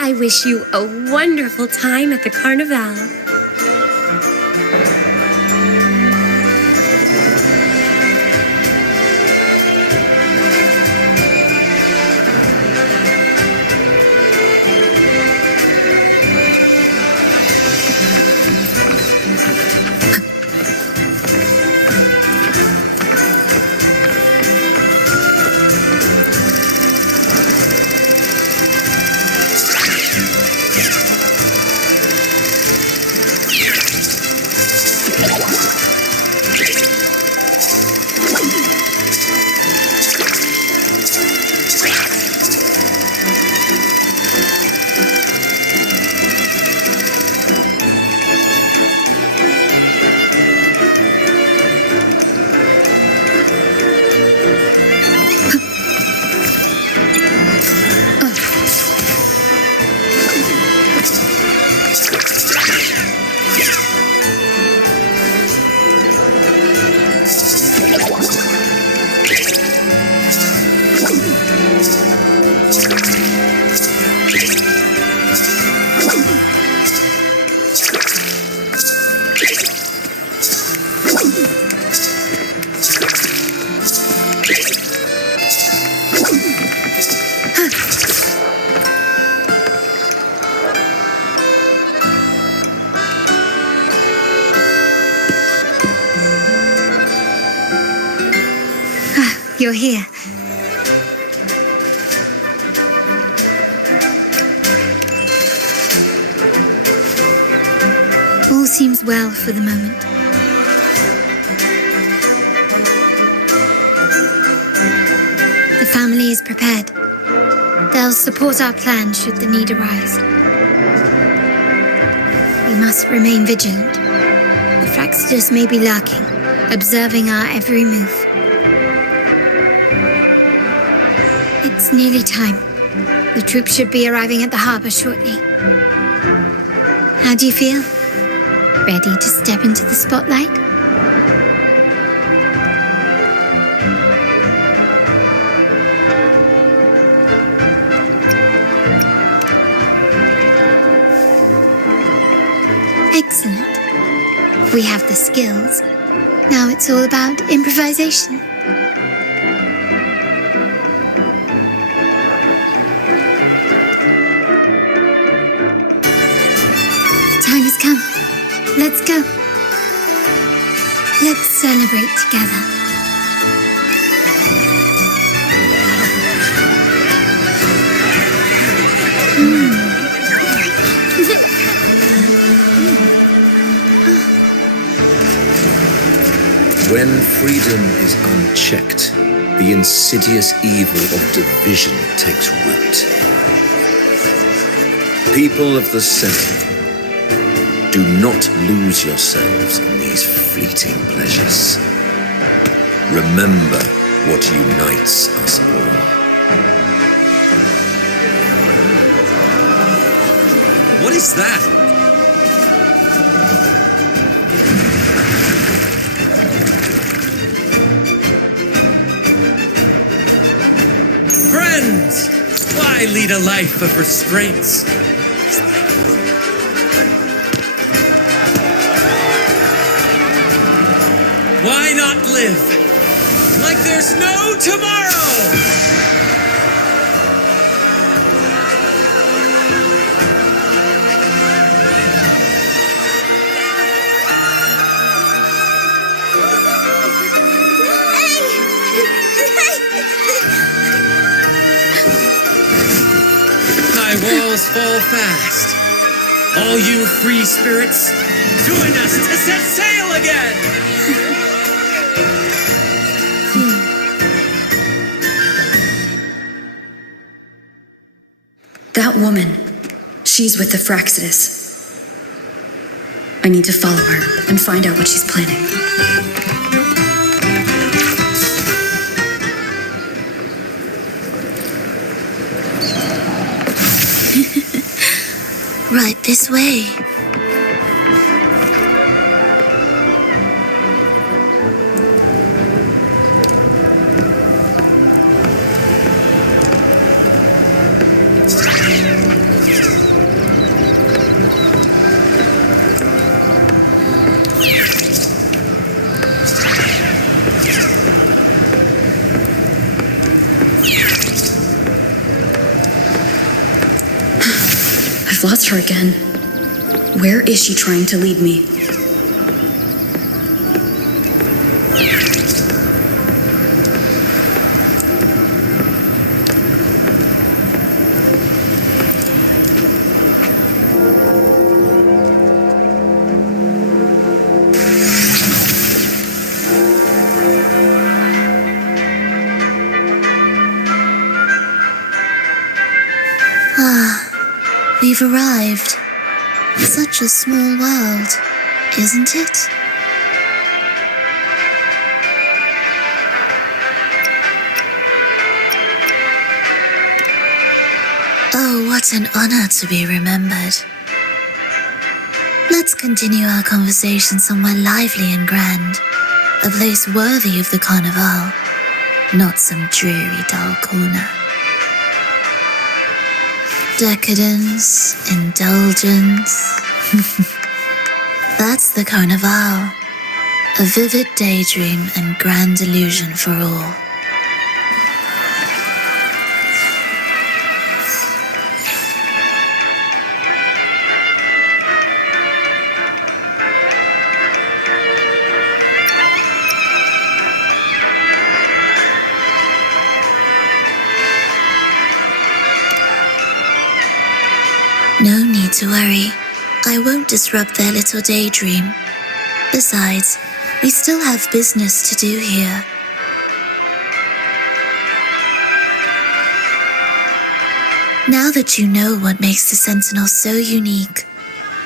I wish you a wonderful time at the Carnival. You're here. All seems well for the moment. The family is prepared. They'll support our plan should the need arise. We must remain vigilant. The Fraxidus may be lurking, observing our every move. It's nearly time. The troops should be arriving at the harbor shortly. How do you feel? Ready to step into the spotlight? We have the skills. Now it's all about improvisation. The time has come. Let's go. Let's celebrate together. When freedom is unchecked, the insidious evil of division takes root. People of the Center, do not lose yourselves in these fleeting pleasures. Remember what unites us all. What is that? Friends, why lead a life of restraints? Why not live like there's no tomorrow? My walls fall fast. All you free spirits, join us to set sail again! That woman, she's with the Fraxidus. I need to follow her and find out what she's planning. Right this way. I've lost her again. Where is she trying to lead me? We've arrived. Such a small world, isn't it? Oh, what an honor to be remembered. Let's continue our conversation somewhere lively and grand, a place worthy of the Carnival, not some dreary, dull corner. Decadence, indulgence. That's the Carnival. A vivid daydream and grand illusion for all. No need to worry. I won't disrupt their little daydream. Besides, we still have business to do here. Now that you know what makes the Sentinel so unique,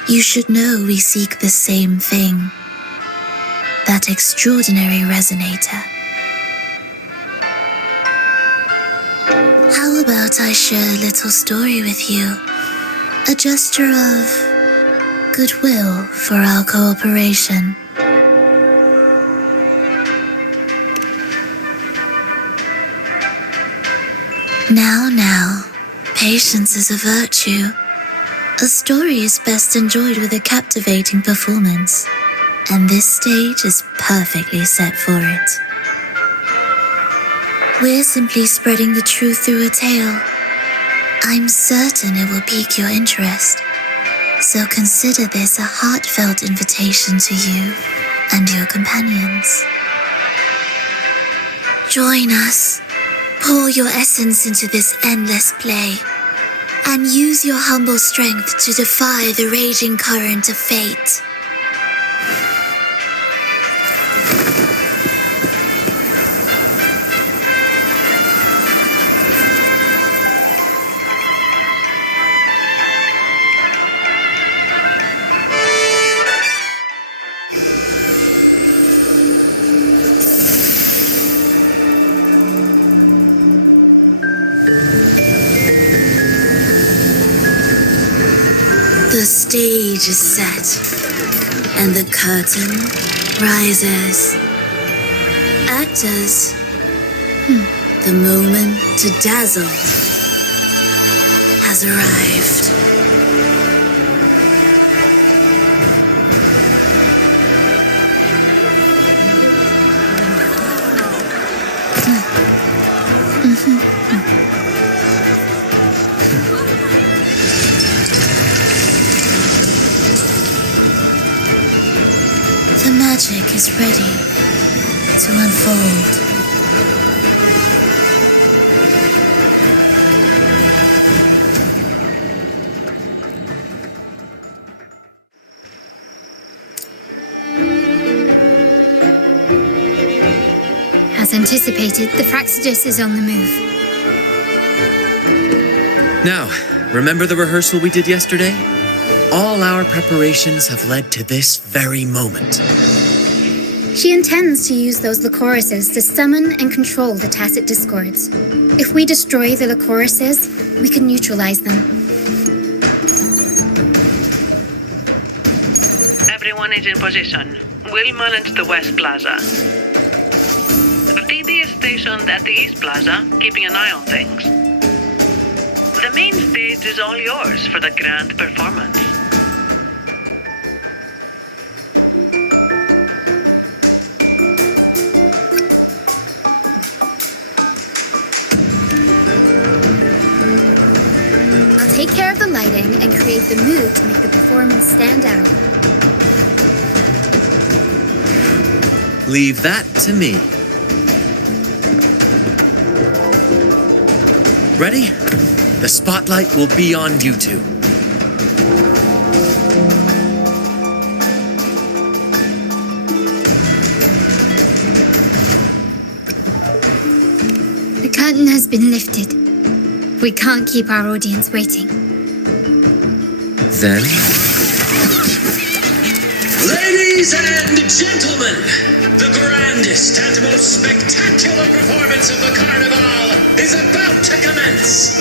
you should know we seek the same thing. That extraordinary resonator. How about I share a little story with you? A gesture of goodwill for our cooperation. Now, patience is a virtue. A story is best enjoyed with a captivating performance. and this stage is perfectly set for it. We're simply spreading the truth through a tale. I'm certain it will pique your interest, so consider this a heartfelt invitation to you and your companions. Join us, pour your essence into this endless play, and use your humble strength to defy the raging current of fate. The stage is set, and the curtain rises. Actors, the moment to dazzle has arrived. The magic is ready to unfold. As anticipated, the Fraxidus is on the move. Now, remember the rehearsal we did yesterday? All our preparations have led to this very moment. She intends to use those Lycorises to summon and control the Tacit Discords. If we destroy the Lycorises, we can neutralize them. Everyone is in position. We'll manage the West Plaza. DD is stationed at the East Plaza, keeping an eye on things. The main stage is all yours for the grand performance. I'll take care of the lighting and create the mood to make the performance stand out. Leave that to me. Ready? The spotlight will be on you two. The curtain has been lifted. We can't keep our audience waiting. Then? Ladies and gentlemen, the grandest and most spectacular performance of the Carnival is about to commence.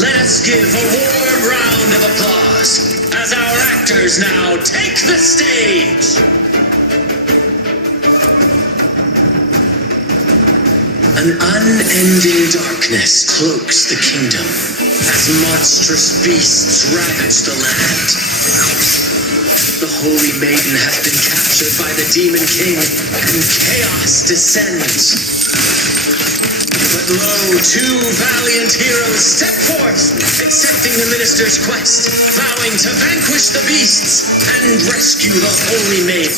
Let us give a warm round of applause as our actors now take the stage. An unending darkness cloaks the kingdom as monstrous beasts ravage the land. The Holy Maiden has been captured by the Demon King, and chaos descends. But lo, two valiant heroes step forth, accepting the minister's quest, vowing to vanquish the beasts and rescue the Holy Maiden.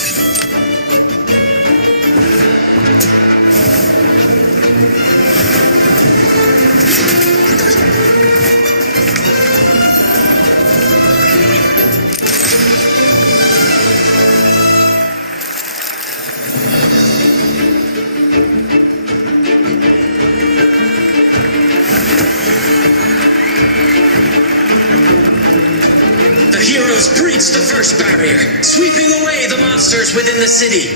Breach the first barrier, sweeping away the monsters within the city.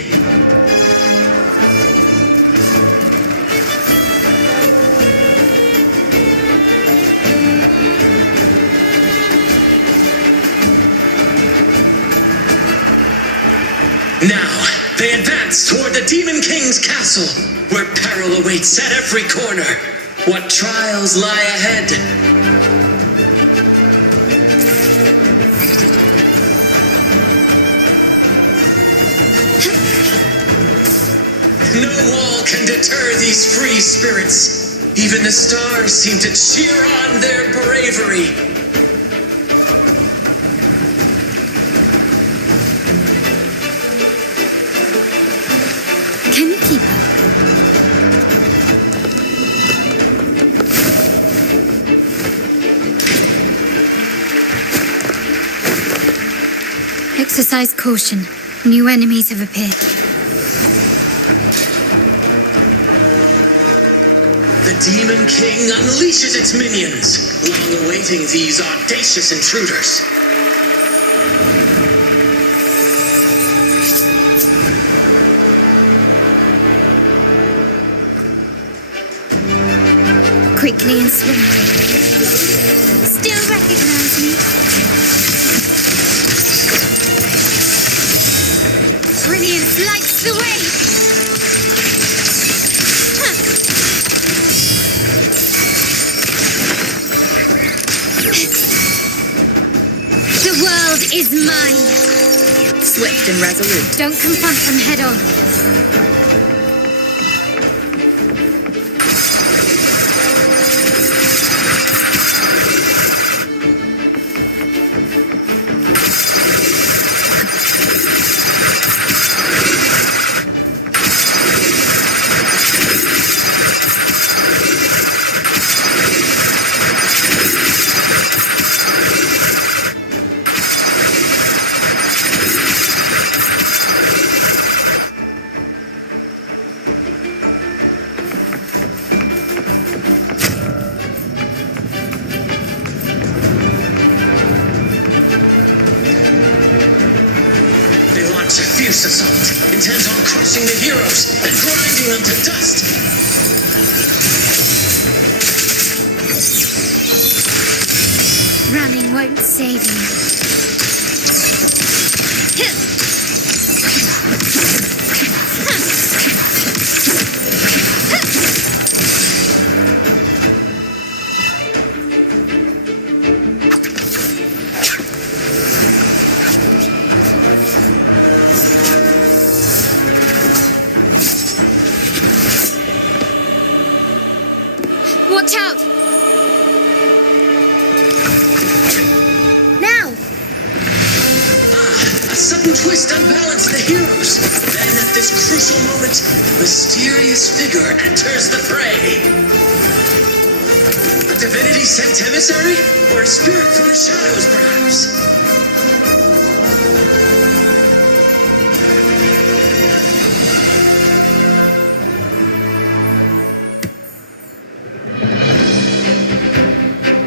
Now, they advance toward the Demon King's castle, where peril awaits at every corner. What trials lie ahead? No wall can deter these free spirits. Even the stars seem to cheer on their bravery. Can you keep up? Exercise caution. New enemies have appeared. The Demon King unleashes its minions, long awaiting these audacious intruders. Quickly and swiftly. Still recognize me? Brilliance lights the way! The world is mine! Swift and resolute. Don't confront them head on. A fierce assault, intent on crushing the heroes and grinding them to dust. Running won't save you. Watch out! Now! A sudden twist unbalanced the heroes. Then at this crucial moment, a mysterious figure enters the fray. A divinity sent emissary? Or a spirit from the shadows, perhaps?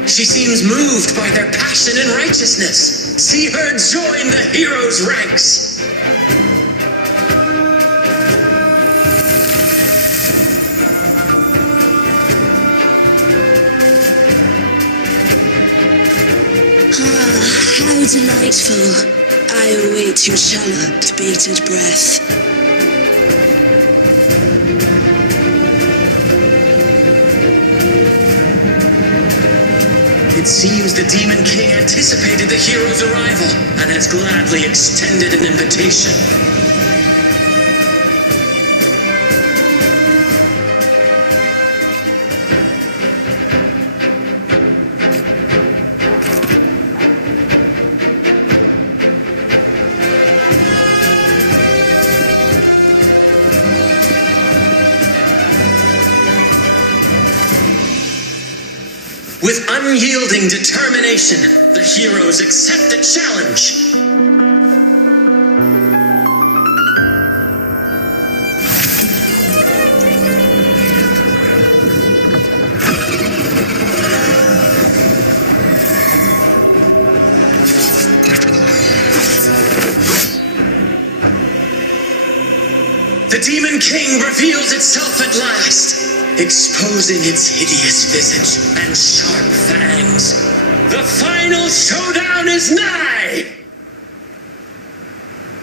She seems moved by their passion and righteousness. See her join the heroes' ranks. How delightful. I await your shallow, bated breath. It seems the Demon King anticipated the hero's arrival and has gladly extended an invitation. With unyielding determination, the heroes accept the challenge. The Demon King reveals itself at last, exposing its hideous visage and sharp fangs. The final showdown is nigh!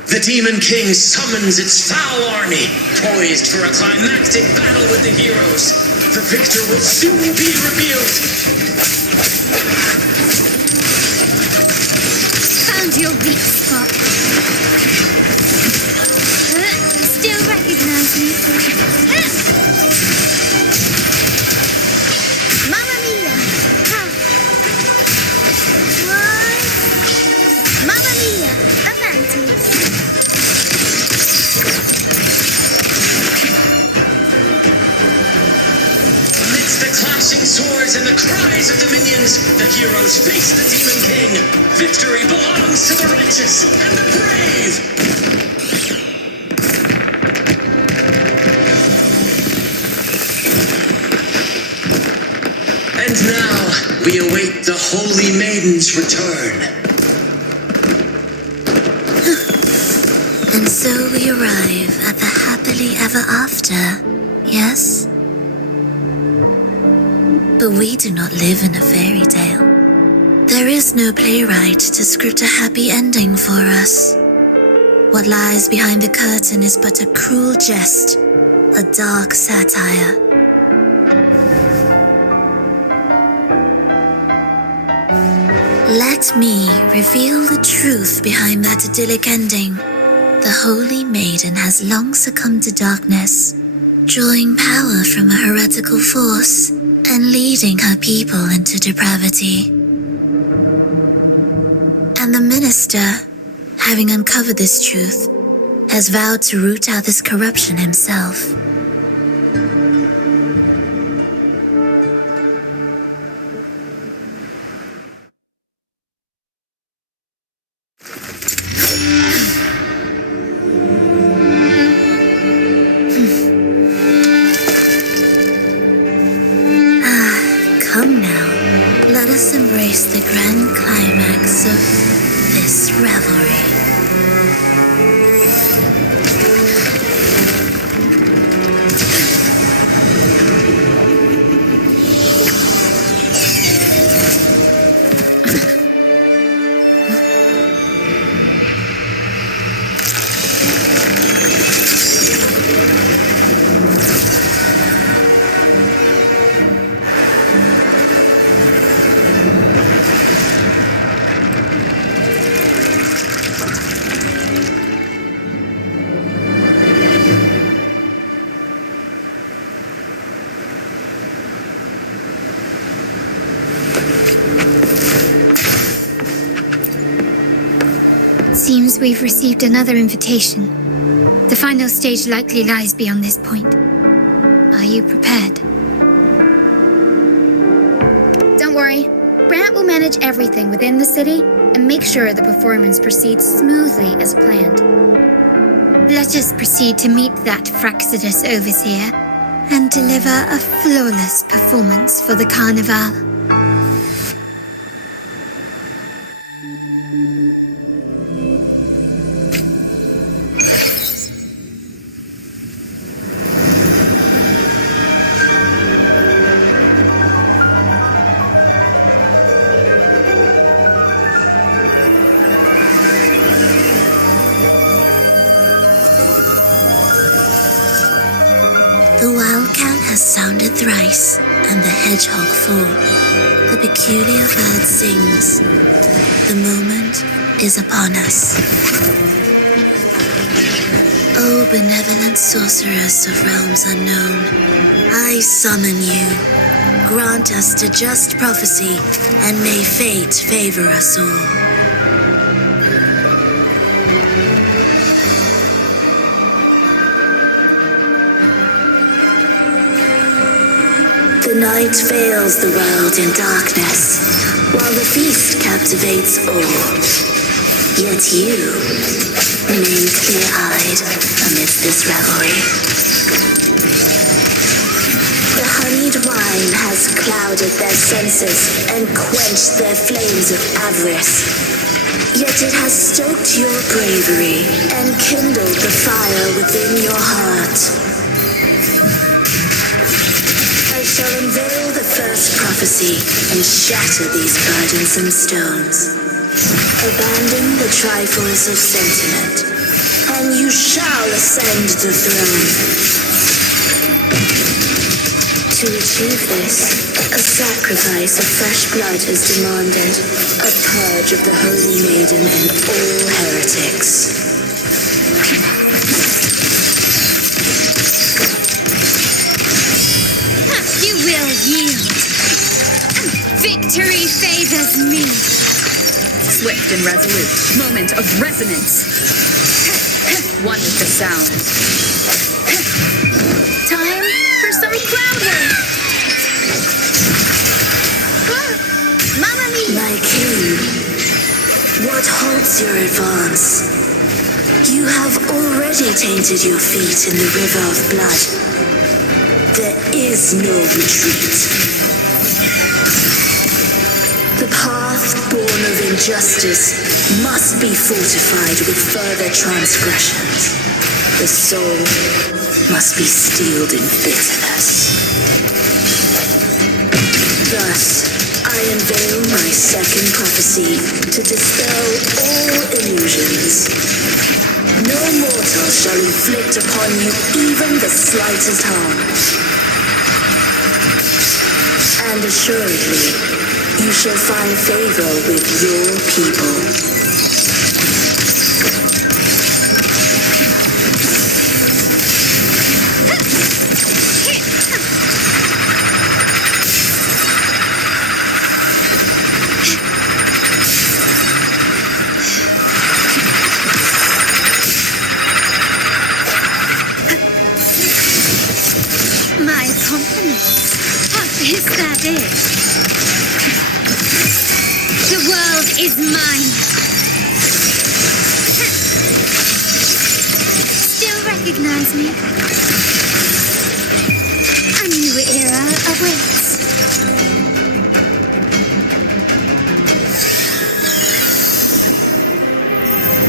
The Demon King summons its foul army, poised for a climactic battle with the heroes. The victor will soon be revealed. Found your weak spot. Still recognize me? Mamma mia! Ha! What? Mamma mia! Avanti! Amidst the clashing swords and the cries of the minions, the heroes face the Demon King. Victory belongs to the righteous and the brave! And now, we await the Holy Maiden's return. And so we arrive at the happily ever after, yes? But we do not live in a fairy tale. There is no playwright to script a happy ending for us. What lies behind the curtain is but a cruel jest, a dark satire. Let me reveal the truth behind that idyllic ending. The Holy Maiden has long succumbed to darkness, drawing power from a heretical force and leading her people into depravity. And the minister, having uncovered this truth, has vowed to root out this corruption himself. Come now, let us embrace the grand climax of this revelry. Seems we've received another invitation. The final stage likely lies beyond this point. Are you prepared? Don't worry. Brant will manage everything within the city and make sure the performance proceeds smoothly as planned. Let us proceed to meet that Fraxidus overseer and deliver a flawless performance for the carnival. The wildcat has sounded thrice, and the hedgehog four. The peculiar bird sings. The moment is upon us. O benevolent sorceress of realms unknown, I summon you. Grant us the just prophecy, and may fate favor us all. The night veils the world in darkness, while the feast captivates all. Yet you remain clear-eyed amidst this revelry. The honeyed wine has clouded their senses and quenched their flames of avarice. Yet it has stoked your bravery and kindled the fire within your heart. Shall unveil the first prophecy and shatter these burdensome stones. Abandon the trifles of sentiment, and you shall ascend the throne. To achieve this, a sacrifice of fresh blood is demanded, a purge of the Holy Maiden and all heretics. Victory favors me. Swift and resolute. Moment of resonance. One with the sound. Time for some cloud work. Mamma mia! My king, what halts your advance? You have already tainted your feet in the river of blood. There is no retreat. The path born of injustice must be fortified with further transgressions. The soul must be steeled in bitterness. Thus, I unveil my second prophecy to dispel all illusions. No mortal shall inflict upon you even the slightest harm. And assuredly, you shall find favor with your people. My compliments. Is that it? The world is mine. Still recognize me? A new era awaits.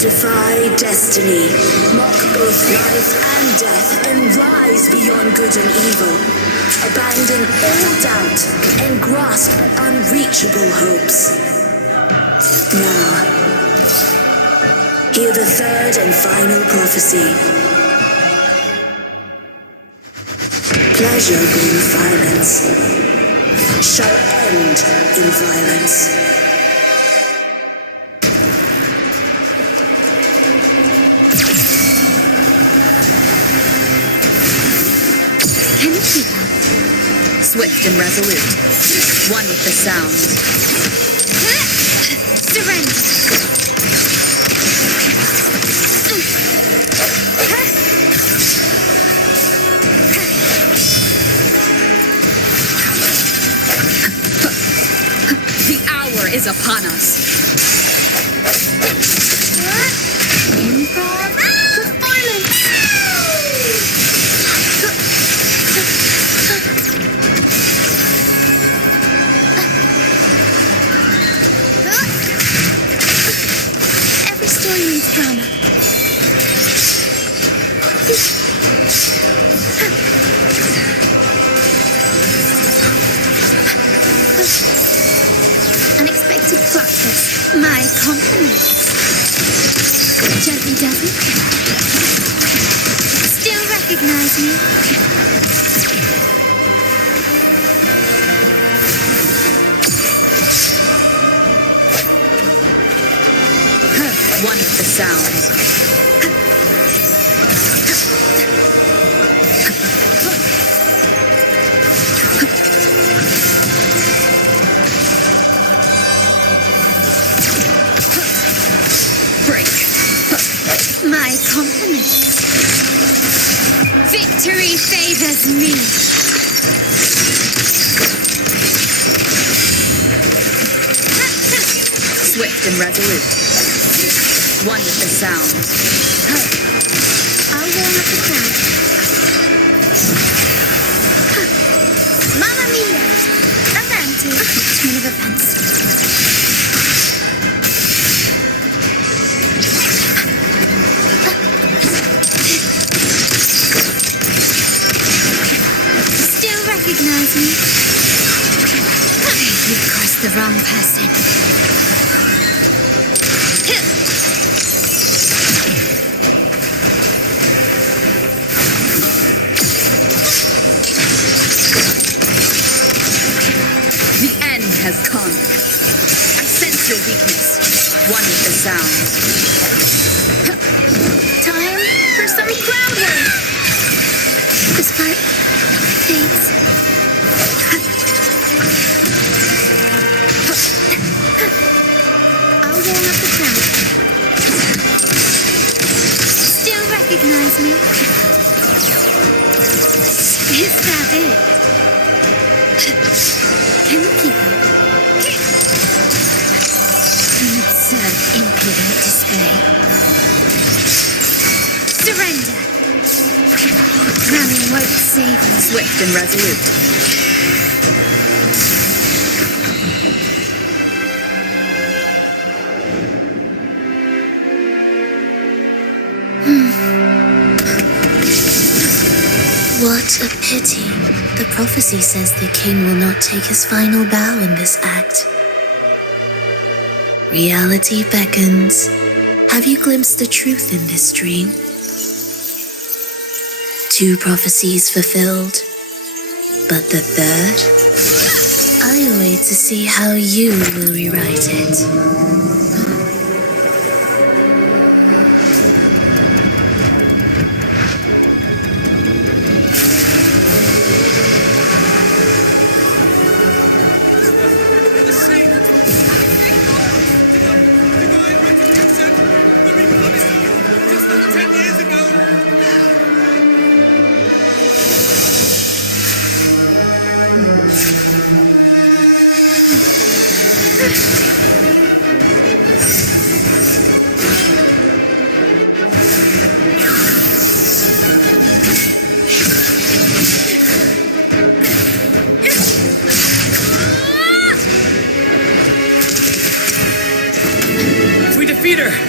Defy destiny, mock both life and death, and rise beyond good and evil. Abandon all doubt and grasp at unreachable hopes. Now, hear the third and final prophecy. Pleasure born of violence shall end in violence. Swift and resolute. One with the sound. Surrender. The hour is upon us. Improv performance. Every story needs drama. Unexpected plot twist. My compliments. Gently does it. Still recognize me? One with the sound. My compliments. Victory favors me. Swift and resolute. One with the sound. I'll warm up the crowd. Mamma mia! Avanti. Turn of events. Still recognize me? You've crossed the wrong person. Has come. I sense your weakness. One with the sound. Time for some cloud work. The spark fades. safe. Swift and resolute. What a pity. The prophecy says the king will not take his final bow in this act. Reality beckons. Have you glimpsed the truth in this dream? 2 prophecies fulfilled, but the third? I await to see how you will rewrite it.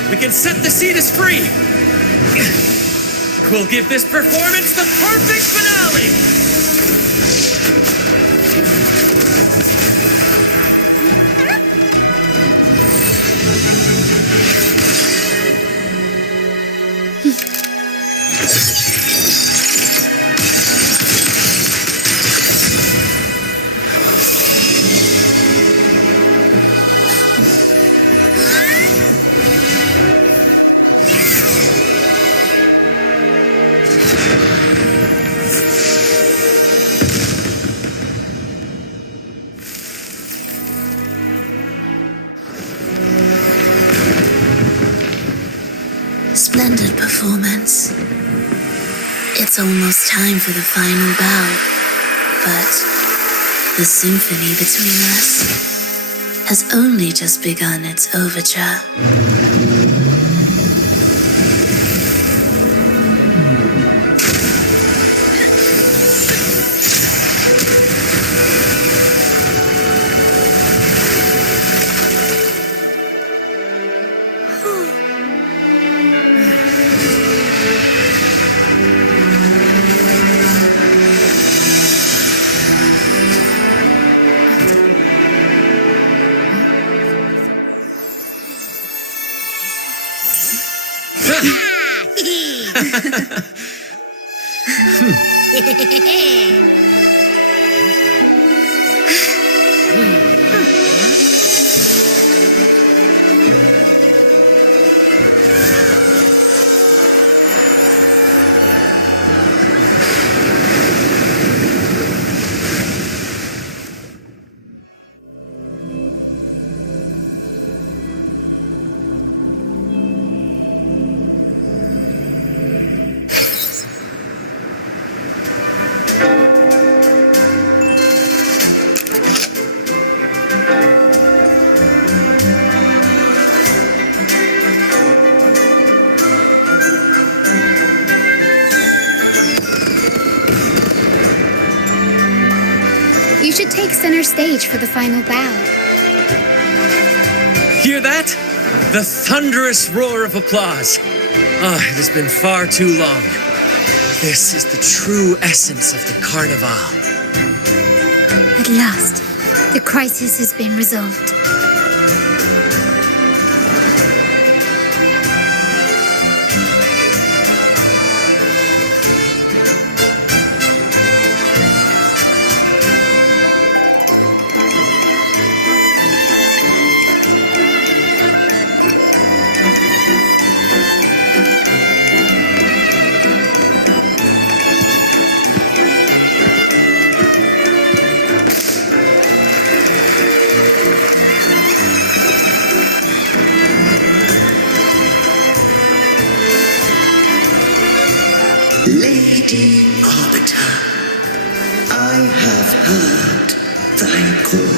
We can set the Cetus free! We'll give this performance the perfect finale! Splendid performance. It's almost time for the final bow, but the symphony between us has only just begun its overture. You should take center stage for the final bow. Hear that? The thunderous roar of applause. Ah, it has been far too long. This is the true essence of the Carnival. At last, the crisis has been resolved. Lady Arbiter, I have heard thy call.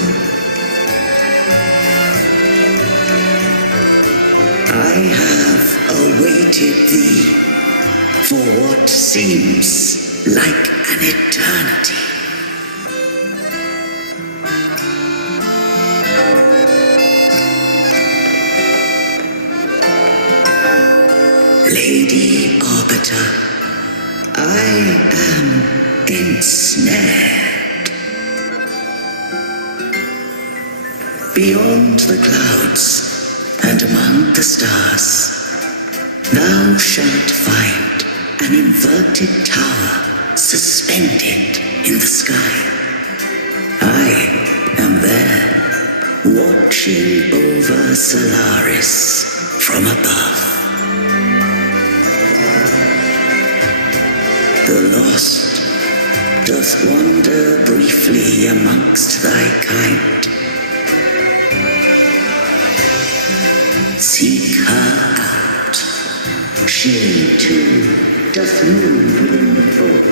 I have awaited thee for what seems like an an eternity. Lady Arbiter, I am ensnared. Beyond the clouds and among the stars, thou shalt find an inverted tower suspended in the sky. I am there, watching over Solaris from above. The lost doth wander briefly amongst thy kind. Seek her out. She too doth move within the fold.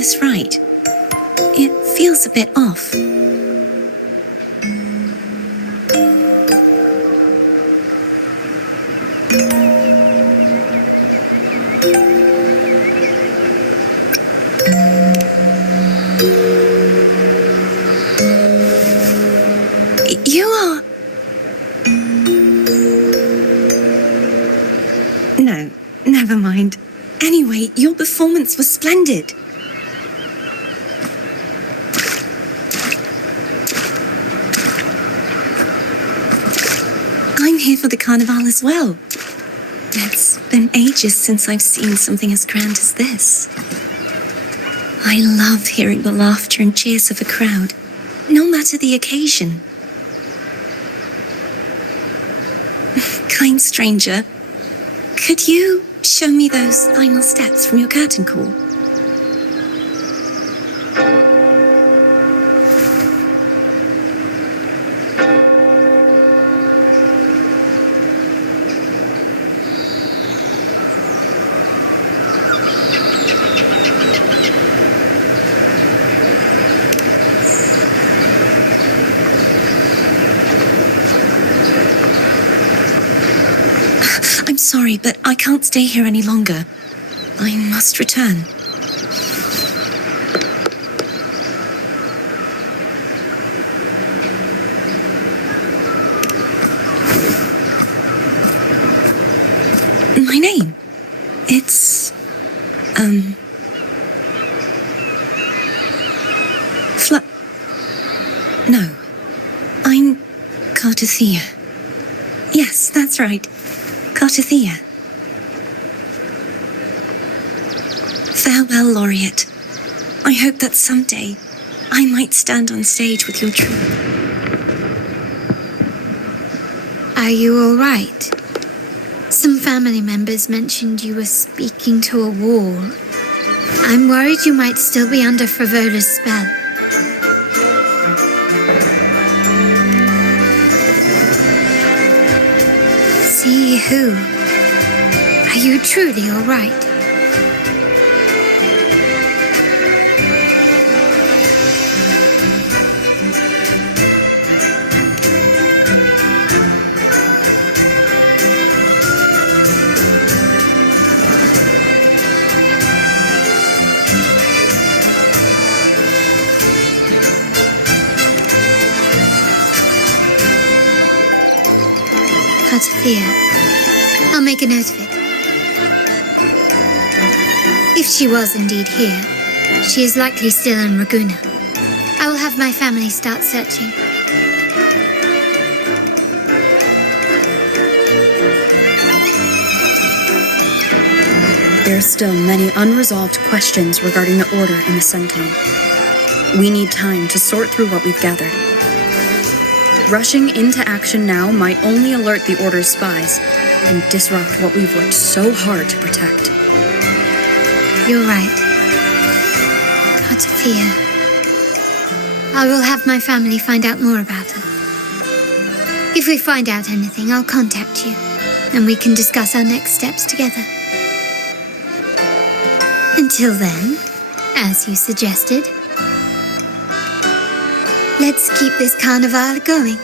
this right. It feels a bit off. You are... No, never mind. Anyway, your performance was splendid. I'm here for the carnival as well. It's been ages since I've seen something as grand as this. I love hearing the laughter and cheers of a crowd, no matter the occasion. Kind stranger, could you show me those final steps from your curtain call? I'm sorry, but I can't stay here any longer. I must return. My name? It's... No. I'm Cartothea. Yes, that's right. Cartothea. Farewell, Laureate. I hope that someday I might stand on stage with your troupe. Are you all right? Some family members mentioned you were speaking to a wall. I'm worried you might still be under Frivola's spell. See who? Are you truly all right? Thea. I'll make a note of it. If she was indeed here, she is likely still in Raguna. I will have my family start searching. There are still many unresolved questions regarding the Order and the Sentinel. We need time to sort through what we've gathered. Rushing into action now might only alert the Order's spies and disrupt what we've worked so hard to protect. You're right. Not to fear. I will have my family find out more about her. If we find out anything, I'll contact you, and we can discuss our next steps together. Until then, as you suggested, let's keep this carnival going.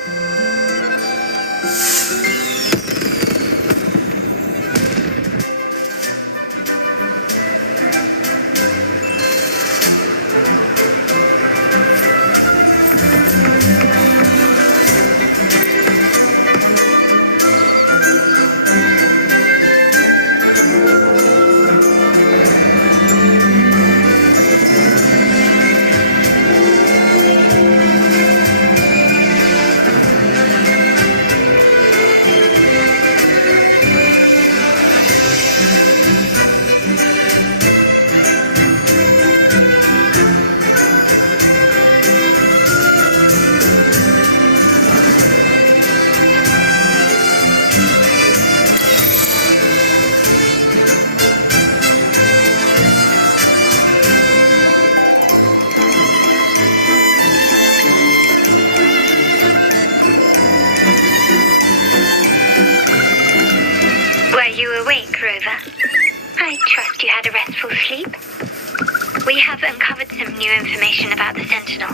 Uncovered some new information about the Sentinel.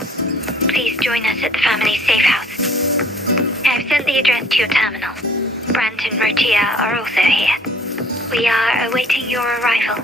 Please join us at the family's safe house. I've sent the address to your terminal. Brant and Rotia are also here. We are awaiting your arrival.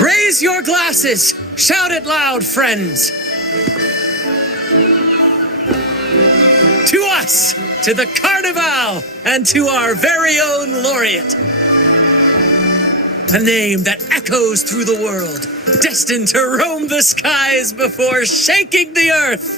Raise your glasses! Shout it loud, friends! To us! To the Carnival! And to our very own laureate! A name that echoes through the world, destined to roam the skies before shaking the earth!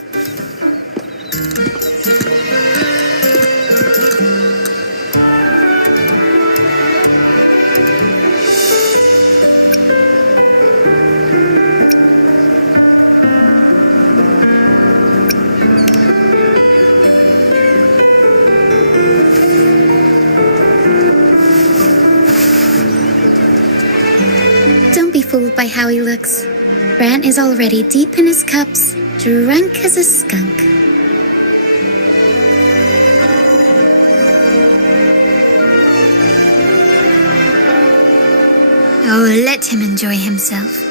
Don't be fooled by how he looks. Brant is already deep in his cups, drunk as a skunk. Oh, let him enjoy himself.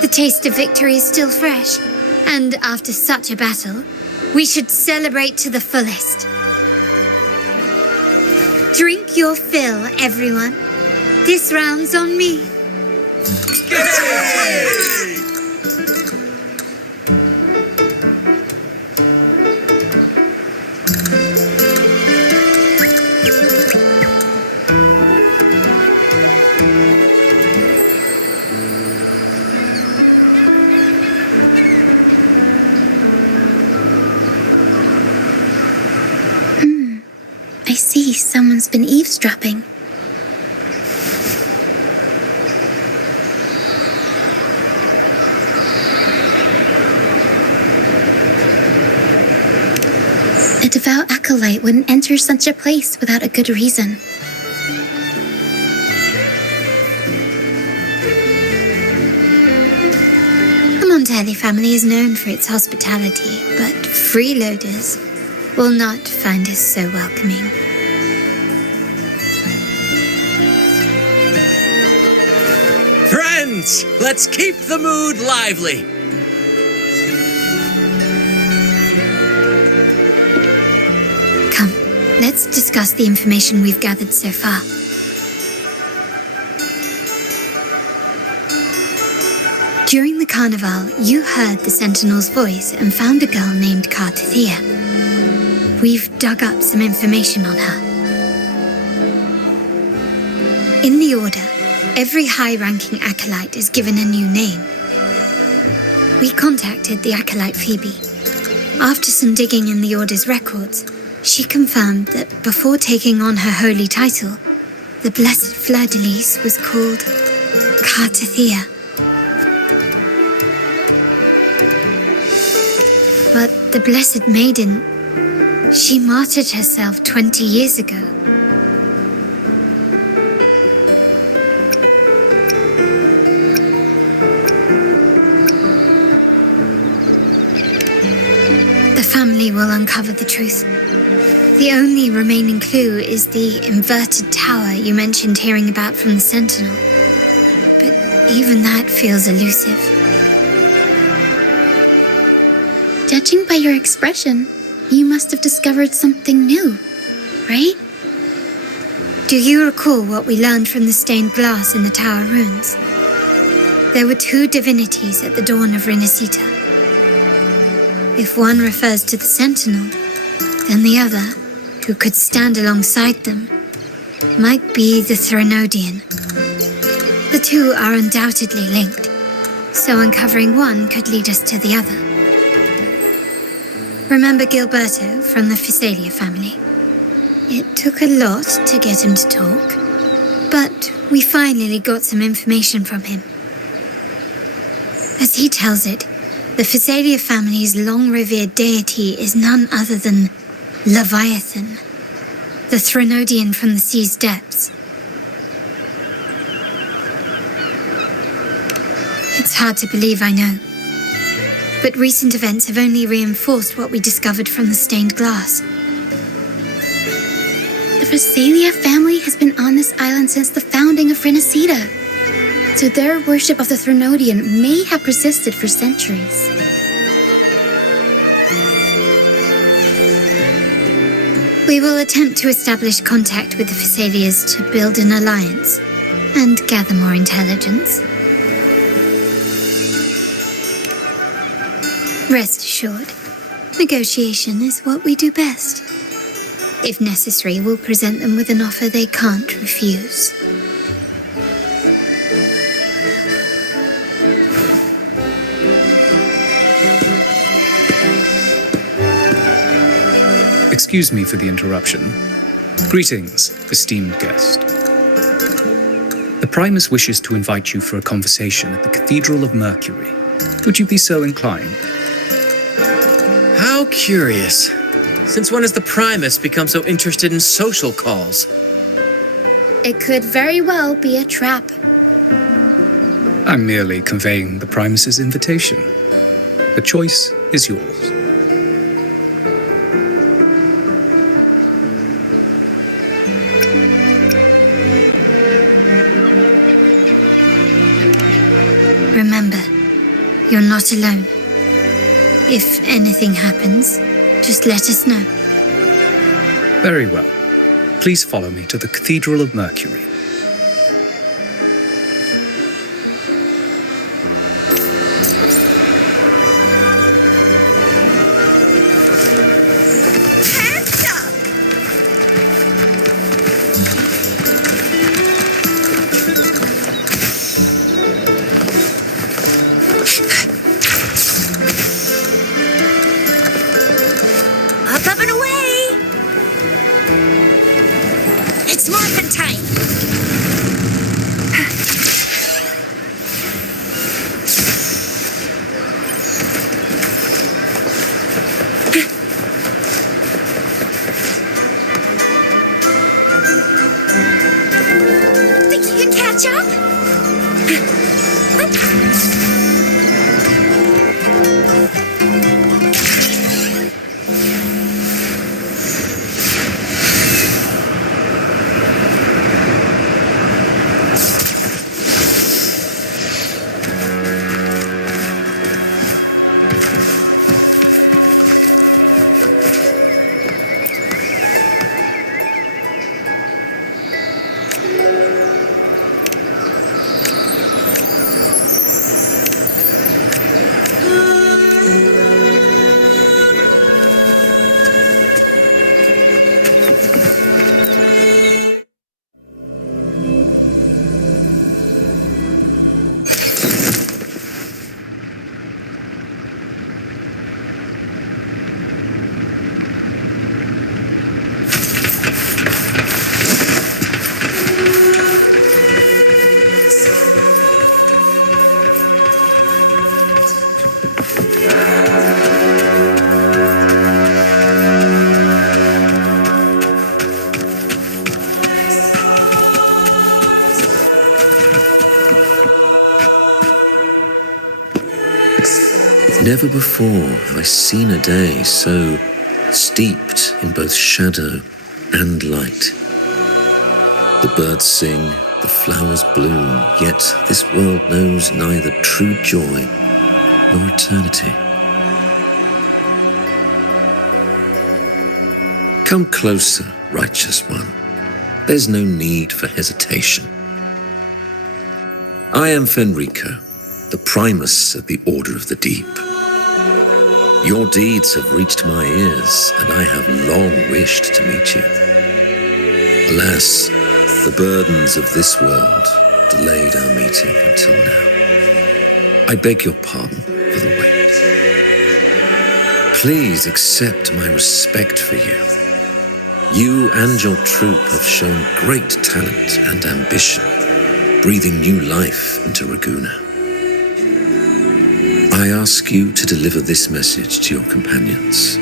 The taste of victory is still fresh, and after such a battle, we should celebrate to the fullest. Drink your fill, everyone. This round's on me. someone's been eavesdropping. A devout acolyte wouldn't enter such a place without a good reason. The Montelli family is known for its hospitality, but freeloaders will not find us so welcoming. Friends, let's keep the mood lively. Come, let's discuss the information we've gathered so far. During the carnival, you heard the Sentinel's voice and found a girl named Cartathea. We've dug up some information on her. In the Order, every high-ranking acolyte is given a new name. We contacted the acolyte Phoebe. After some digging in the Order's records, she confirmed that before taking on her holy title, the Blessed Fleur-de-Lis was called Cartathea. But the Blessed Maiden, she martyred herself 20 years ago. The family will uncover the truth. The only remaining clue is the inverted tower you mentioned hearing about from the Sentinel. But even that feels elusive. Judging by your expression, you must have discovered something new, right? Do you recall what we learned from the stained glass in the tower ruins? There were two divinities at the dawn of Rinascita. If one refers to the Sentinel, then the other, who could stand alongside them, might be the Threnodian. The two are undoubtedly linked, so uncovering one could lead us to the other. Remember Gilberto from the Physalia family? It took a lot to get him to talk, but we finally got some information from him. As he tells it, the Physalia family's long-revered deity is none other than Leviathan, the Threnodian from the sea's depths. It's hard to believe, I know. But recent events have only reinforced what we discovered from the stained glass. The Physalia family has been on this island since the founding of Rinascita, so their worship of the Threnodian may have persisted for centuries. We will attempt to establish contact with the Physalias to build an alliance and gather more intelligence. Rest assured, negotiation is what we do best. If necessary, we'll present them with an offer they can't refuse. Excuse me for the interruption. Greetings, esteemed guest. The Primus wishes to invite you for a conversation at the Cathedral of Mercury. Would you be so inclined? How curious. Since when has the Primus become so interested in social calls? It could very well be a trap. I'm merely conveying the Primus's invitation. The choice is yours. Remember, you're not alone. If anything happens, just let us know. Very well. Please follow me to the Cathedral of Mercury. Up and away! Never before have I seen a day so steeped in both shadow and light. The birds sing, the flowers bloom, yet this world knows neither true joy nor eternity. Come closer, righteous one. There's no need for hesitation. I am Fenrico, the Primus of the Order of the Deep. Your deeds have reached my ears, and I have long wished to meet you. Alas, the burdens of this world delayed our meeting until now. I beg your pardon for the wait. Please accept my respect for you. You and your troop have shown great talent and ambition, breathing new life into Raguna. I ask you to deliver this message to your companions.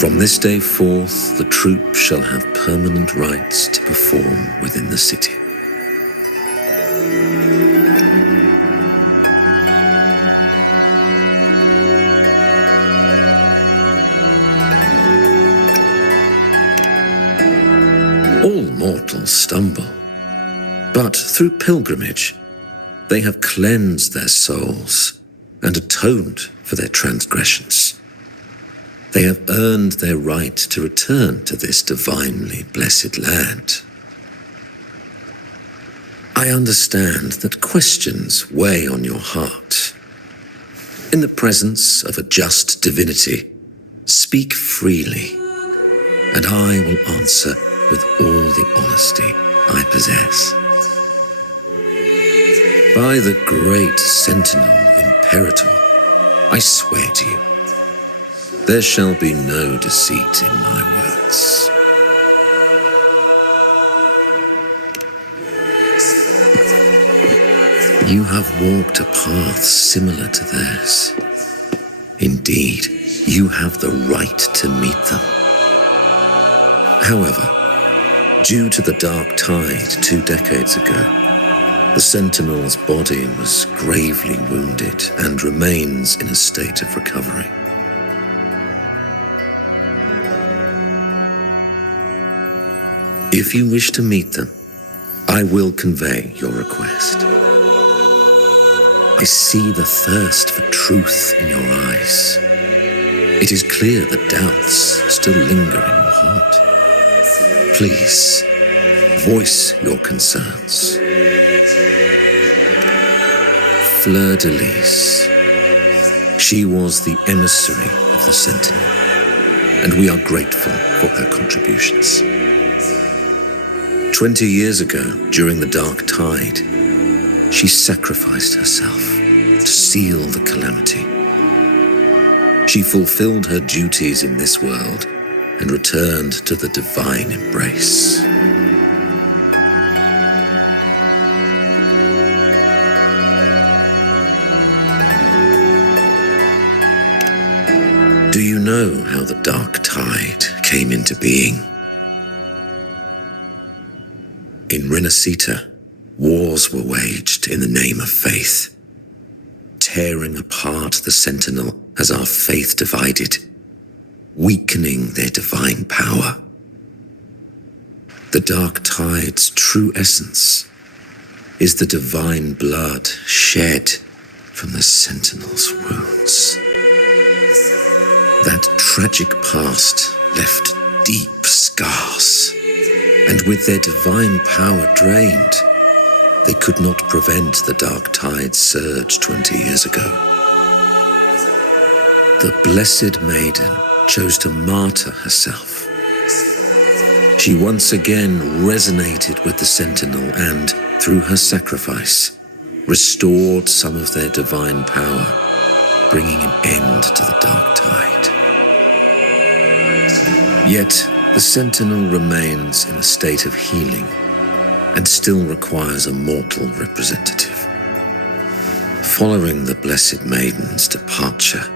From this day forth, the troop shall have permanent rights to perform within the city. All mortals stumble, but through pilgrimage, they have cleansed their souls and atoned for their transgressions. They have earned their right to return to this divinely blessed land. I understand that questions weigh on your heart. In the presence of a just divinity, speak freely, and I will answer with all the honesty I possess. By the great Sentinel Imperator, I swear to you, there shall be no deceit in my words. You have walked a path similar to theirs. Indeed, you have the right to meet them. However, due to the Dark Tide 2 decades ago, the Sentinel's body was gravely wounded and remains in a state of recovery. If you wish to meet them, I will convey your request. I see the thirst for truth in your eyes. It is clear that doubts still linger in your heart. Please, voice your concerns. Fleur-de-Lis. She was the emissary of the Sentinel, and we are grateful for her contributions. 20 years ago, during the Dark Tide, she sacrificed herself to seal the calamity. She fulfilled her duties in this world and returned to the divine embrace. Do you know how the Dark Tide came into being? In Rinascita, Wars were waged in the name of faith, tearing apart the Sentinel as our faith divided, weakening their divine power. The Dark Tide's true essence is the divine blood shed from the Sentinel's wounds. That tragic past left deep scars, and with their divine power drained, they could not prevent the Dark Tide's surge 20 years ago. The Blessed Maiden chose to martyr herself. She once again resonated with the Sentinel and, through her sacrifice, restored some of their divine power, bringing an end to the Dark Tide. Yet, the Sentinel remains in a state of healing and still requires a mortal representative. Following the Blessed Maiden's departure,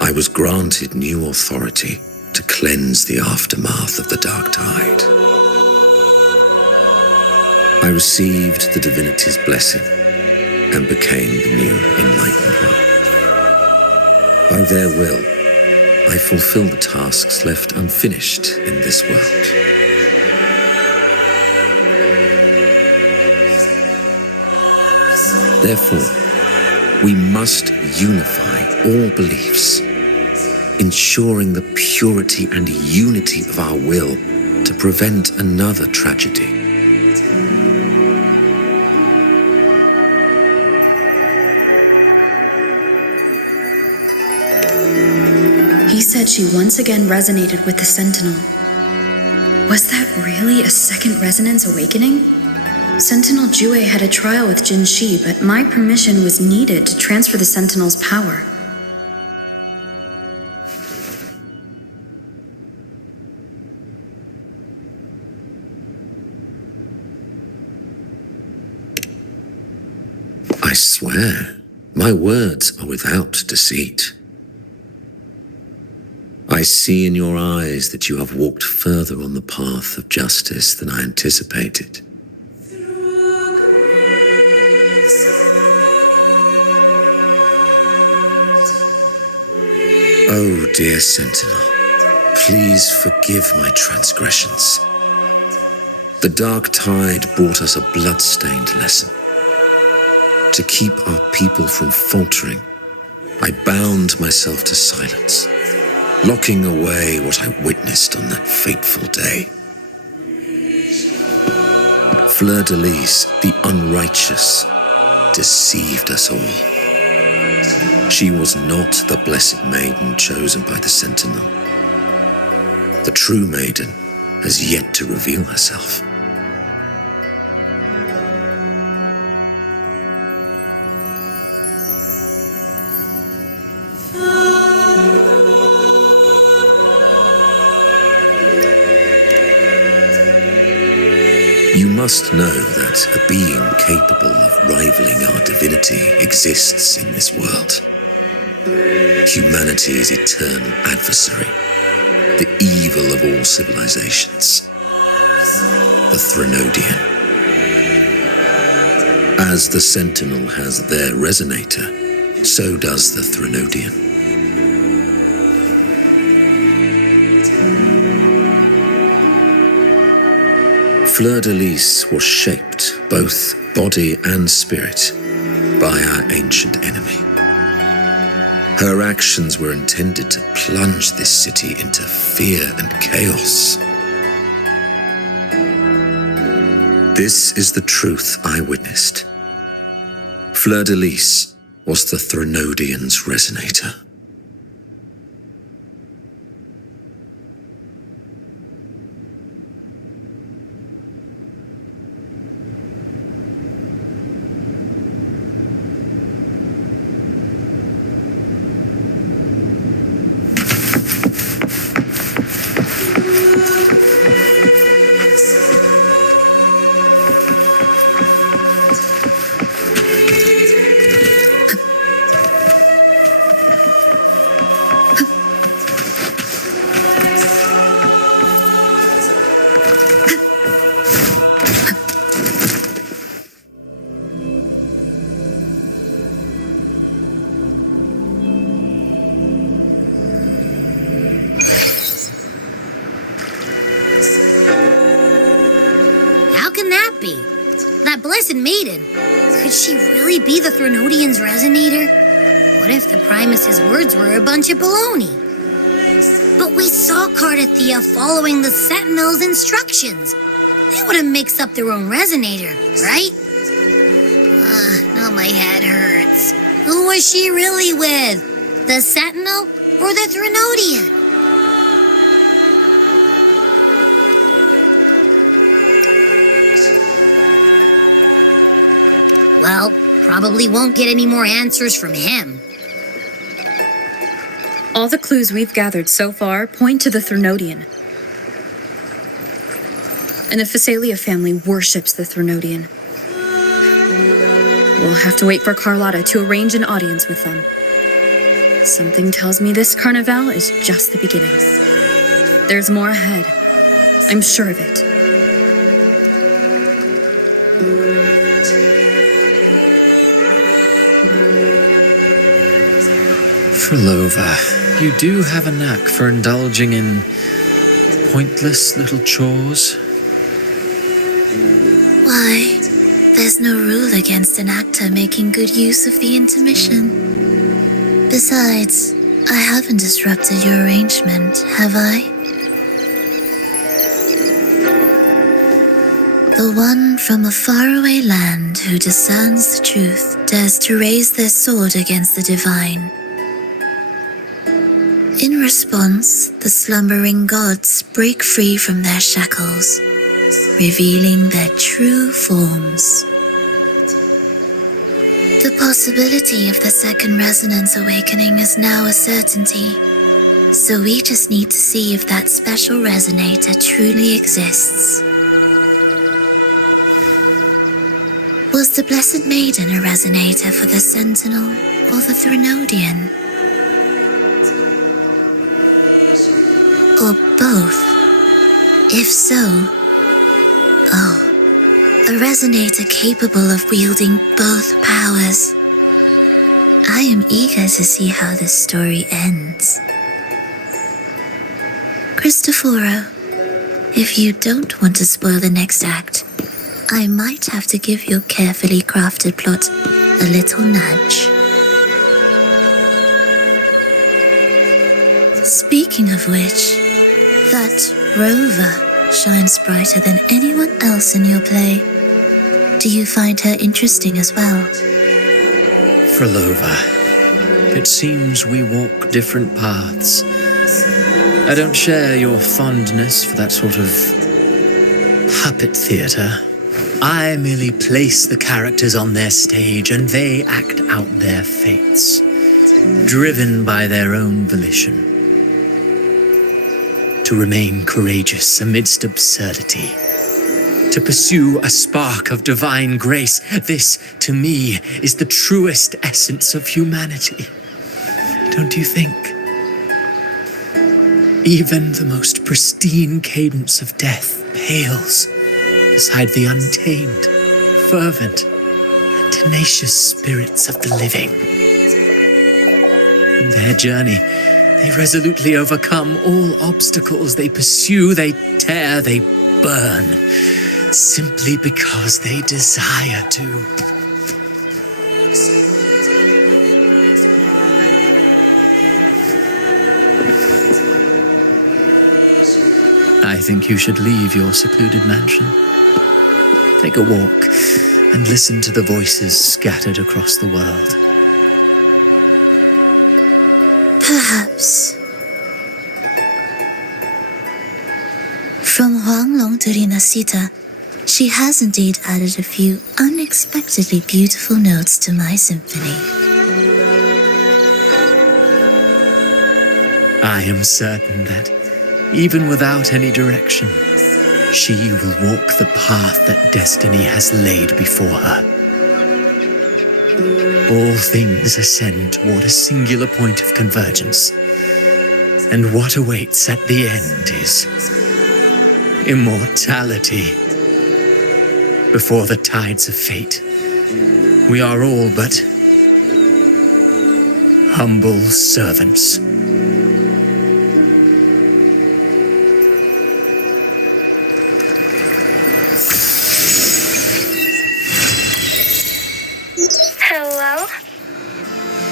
I was granted new authority to cleanse the aftermath of the Dark Tide. I received the divinity's blessing and became the new Enlightened One. By their will, I fulfill the tasks left unfinished in this world. Therefore, we must unify all beliefs, ensuring the purity and unity of our will to prevent another tragedy. He said she once again resonated with the Sentinel. Was that really a second resonance awakening? Sentinel Jue had a trial with Jin Shi, but my permission was needed to transfer the Sentinel's power. I swear, my words are without deceit. I see in your eyes that you have walked further on the path of justice than I anticipated. Oh, dear Sentinel, please forgive my transgressions. The Dark Tide brought us a blood-stained lesson. To keep our people from faltering, I bound myself to silence, locking away what I witnessed on that fateful day. Fleur-de-Lis, the unrighteous, deceived us all. She was not the Blessed Maiden chosen by the Sentinel. The true maiden has yet to reveal herself. You must know that a being capable of rivaling our divinity exists in this world. Humanity's eternal adversary, the evil of all civilizations, the Threnodian. As the Sentinel has their resonator, so does the Threnodian. Fleur-de-Lis was shaped, both body and spirit, by our ancient enemy. Her actions were intended to plunge this city into fear and chaos. This is the truth I witnessed. Fleur-de-Lis was the Threnodian's resonator. innocent maiden. Could she really be the Threnodian's resonator? What if the Primus's words were a bunch of baloney? But we saw Cardathea following the Sentinel's instructions. They would have mixed up their own resonator, right? Now my head hurts. Who was she really with? The Sentinel or the Threnodian? Well, probably won't get any more answers from him. All the clues we've gathered so far point to the Threnodian. And the Phasalia family worships the Threnodian. We'll have to wait for Carlotta to arrange an audience with them. Something tells me this carnival is just the beginning. There's more ahead. I'm sure of it. Frolova, you do have a knack for indulging in pointless little chores. Why, there's no rule against an actor making good use of the intermission. Besides, I haven't disrupted your arrangement, have I? The one from a faraway land who discerns the truth dares to raise their sword against the divine. In response, the slumbering gods break free from their shackles, revealing their true forms. The possibility of the second resonance awakening is now a certainty, so we just need to see if that special resonator truly exists. Was the Blessed Maiden a resonator for the Sentinel or the Threnodian? Or both? If so, a resonator capable of wielding both powers. I am eager to see how this story ends. Cristoforo, if you don't want to spoil the next act, I might have to give your carefully crafted plot a little nudge. Speaking of which, that rover shines brighter than anyone else in your play. Do you find her interesting as well? Frolova, it seems we walk different paths. I don't share your fondness for that sort of puppet theatre. I merely place the characters on their stage and they act out their fates, driven by their own volition. To remain courageous amidst absurdity, to pursue a spark of divine grace, this, to me, is the truest essence of humanity. Don't you think? Even the most pristine cadence of death pales beside the untamed, fervent, and tenacious spirits of the living. In their journey, they resolutely overcome all obstacles. They pursue, they tear, they burn, simply because they desire to. I think you should leave your secluded mansion. Take a walk and listen to the voices scattered across the world. Perhaps. From Huanglong to Rinascita, she has indeed added a few unexpectedly beautiful notes to my symphony. I am certain that, even without any direction, she will walk the path that destiny has laid before her. All things ascend toward a singular point of convergence, and what awaits at the end is immortality. Before the tides of fate, we are all but humble servants.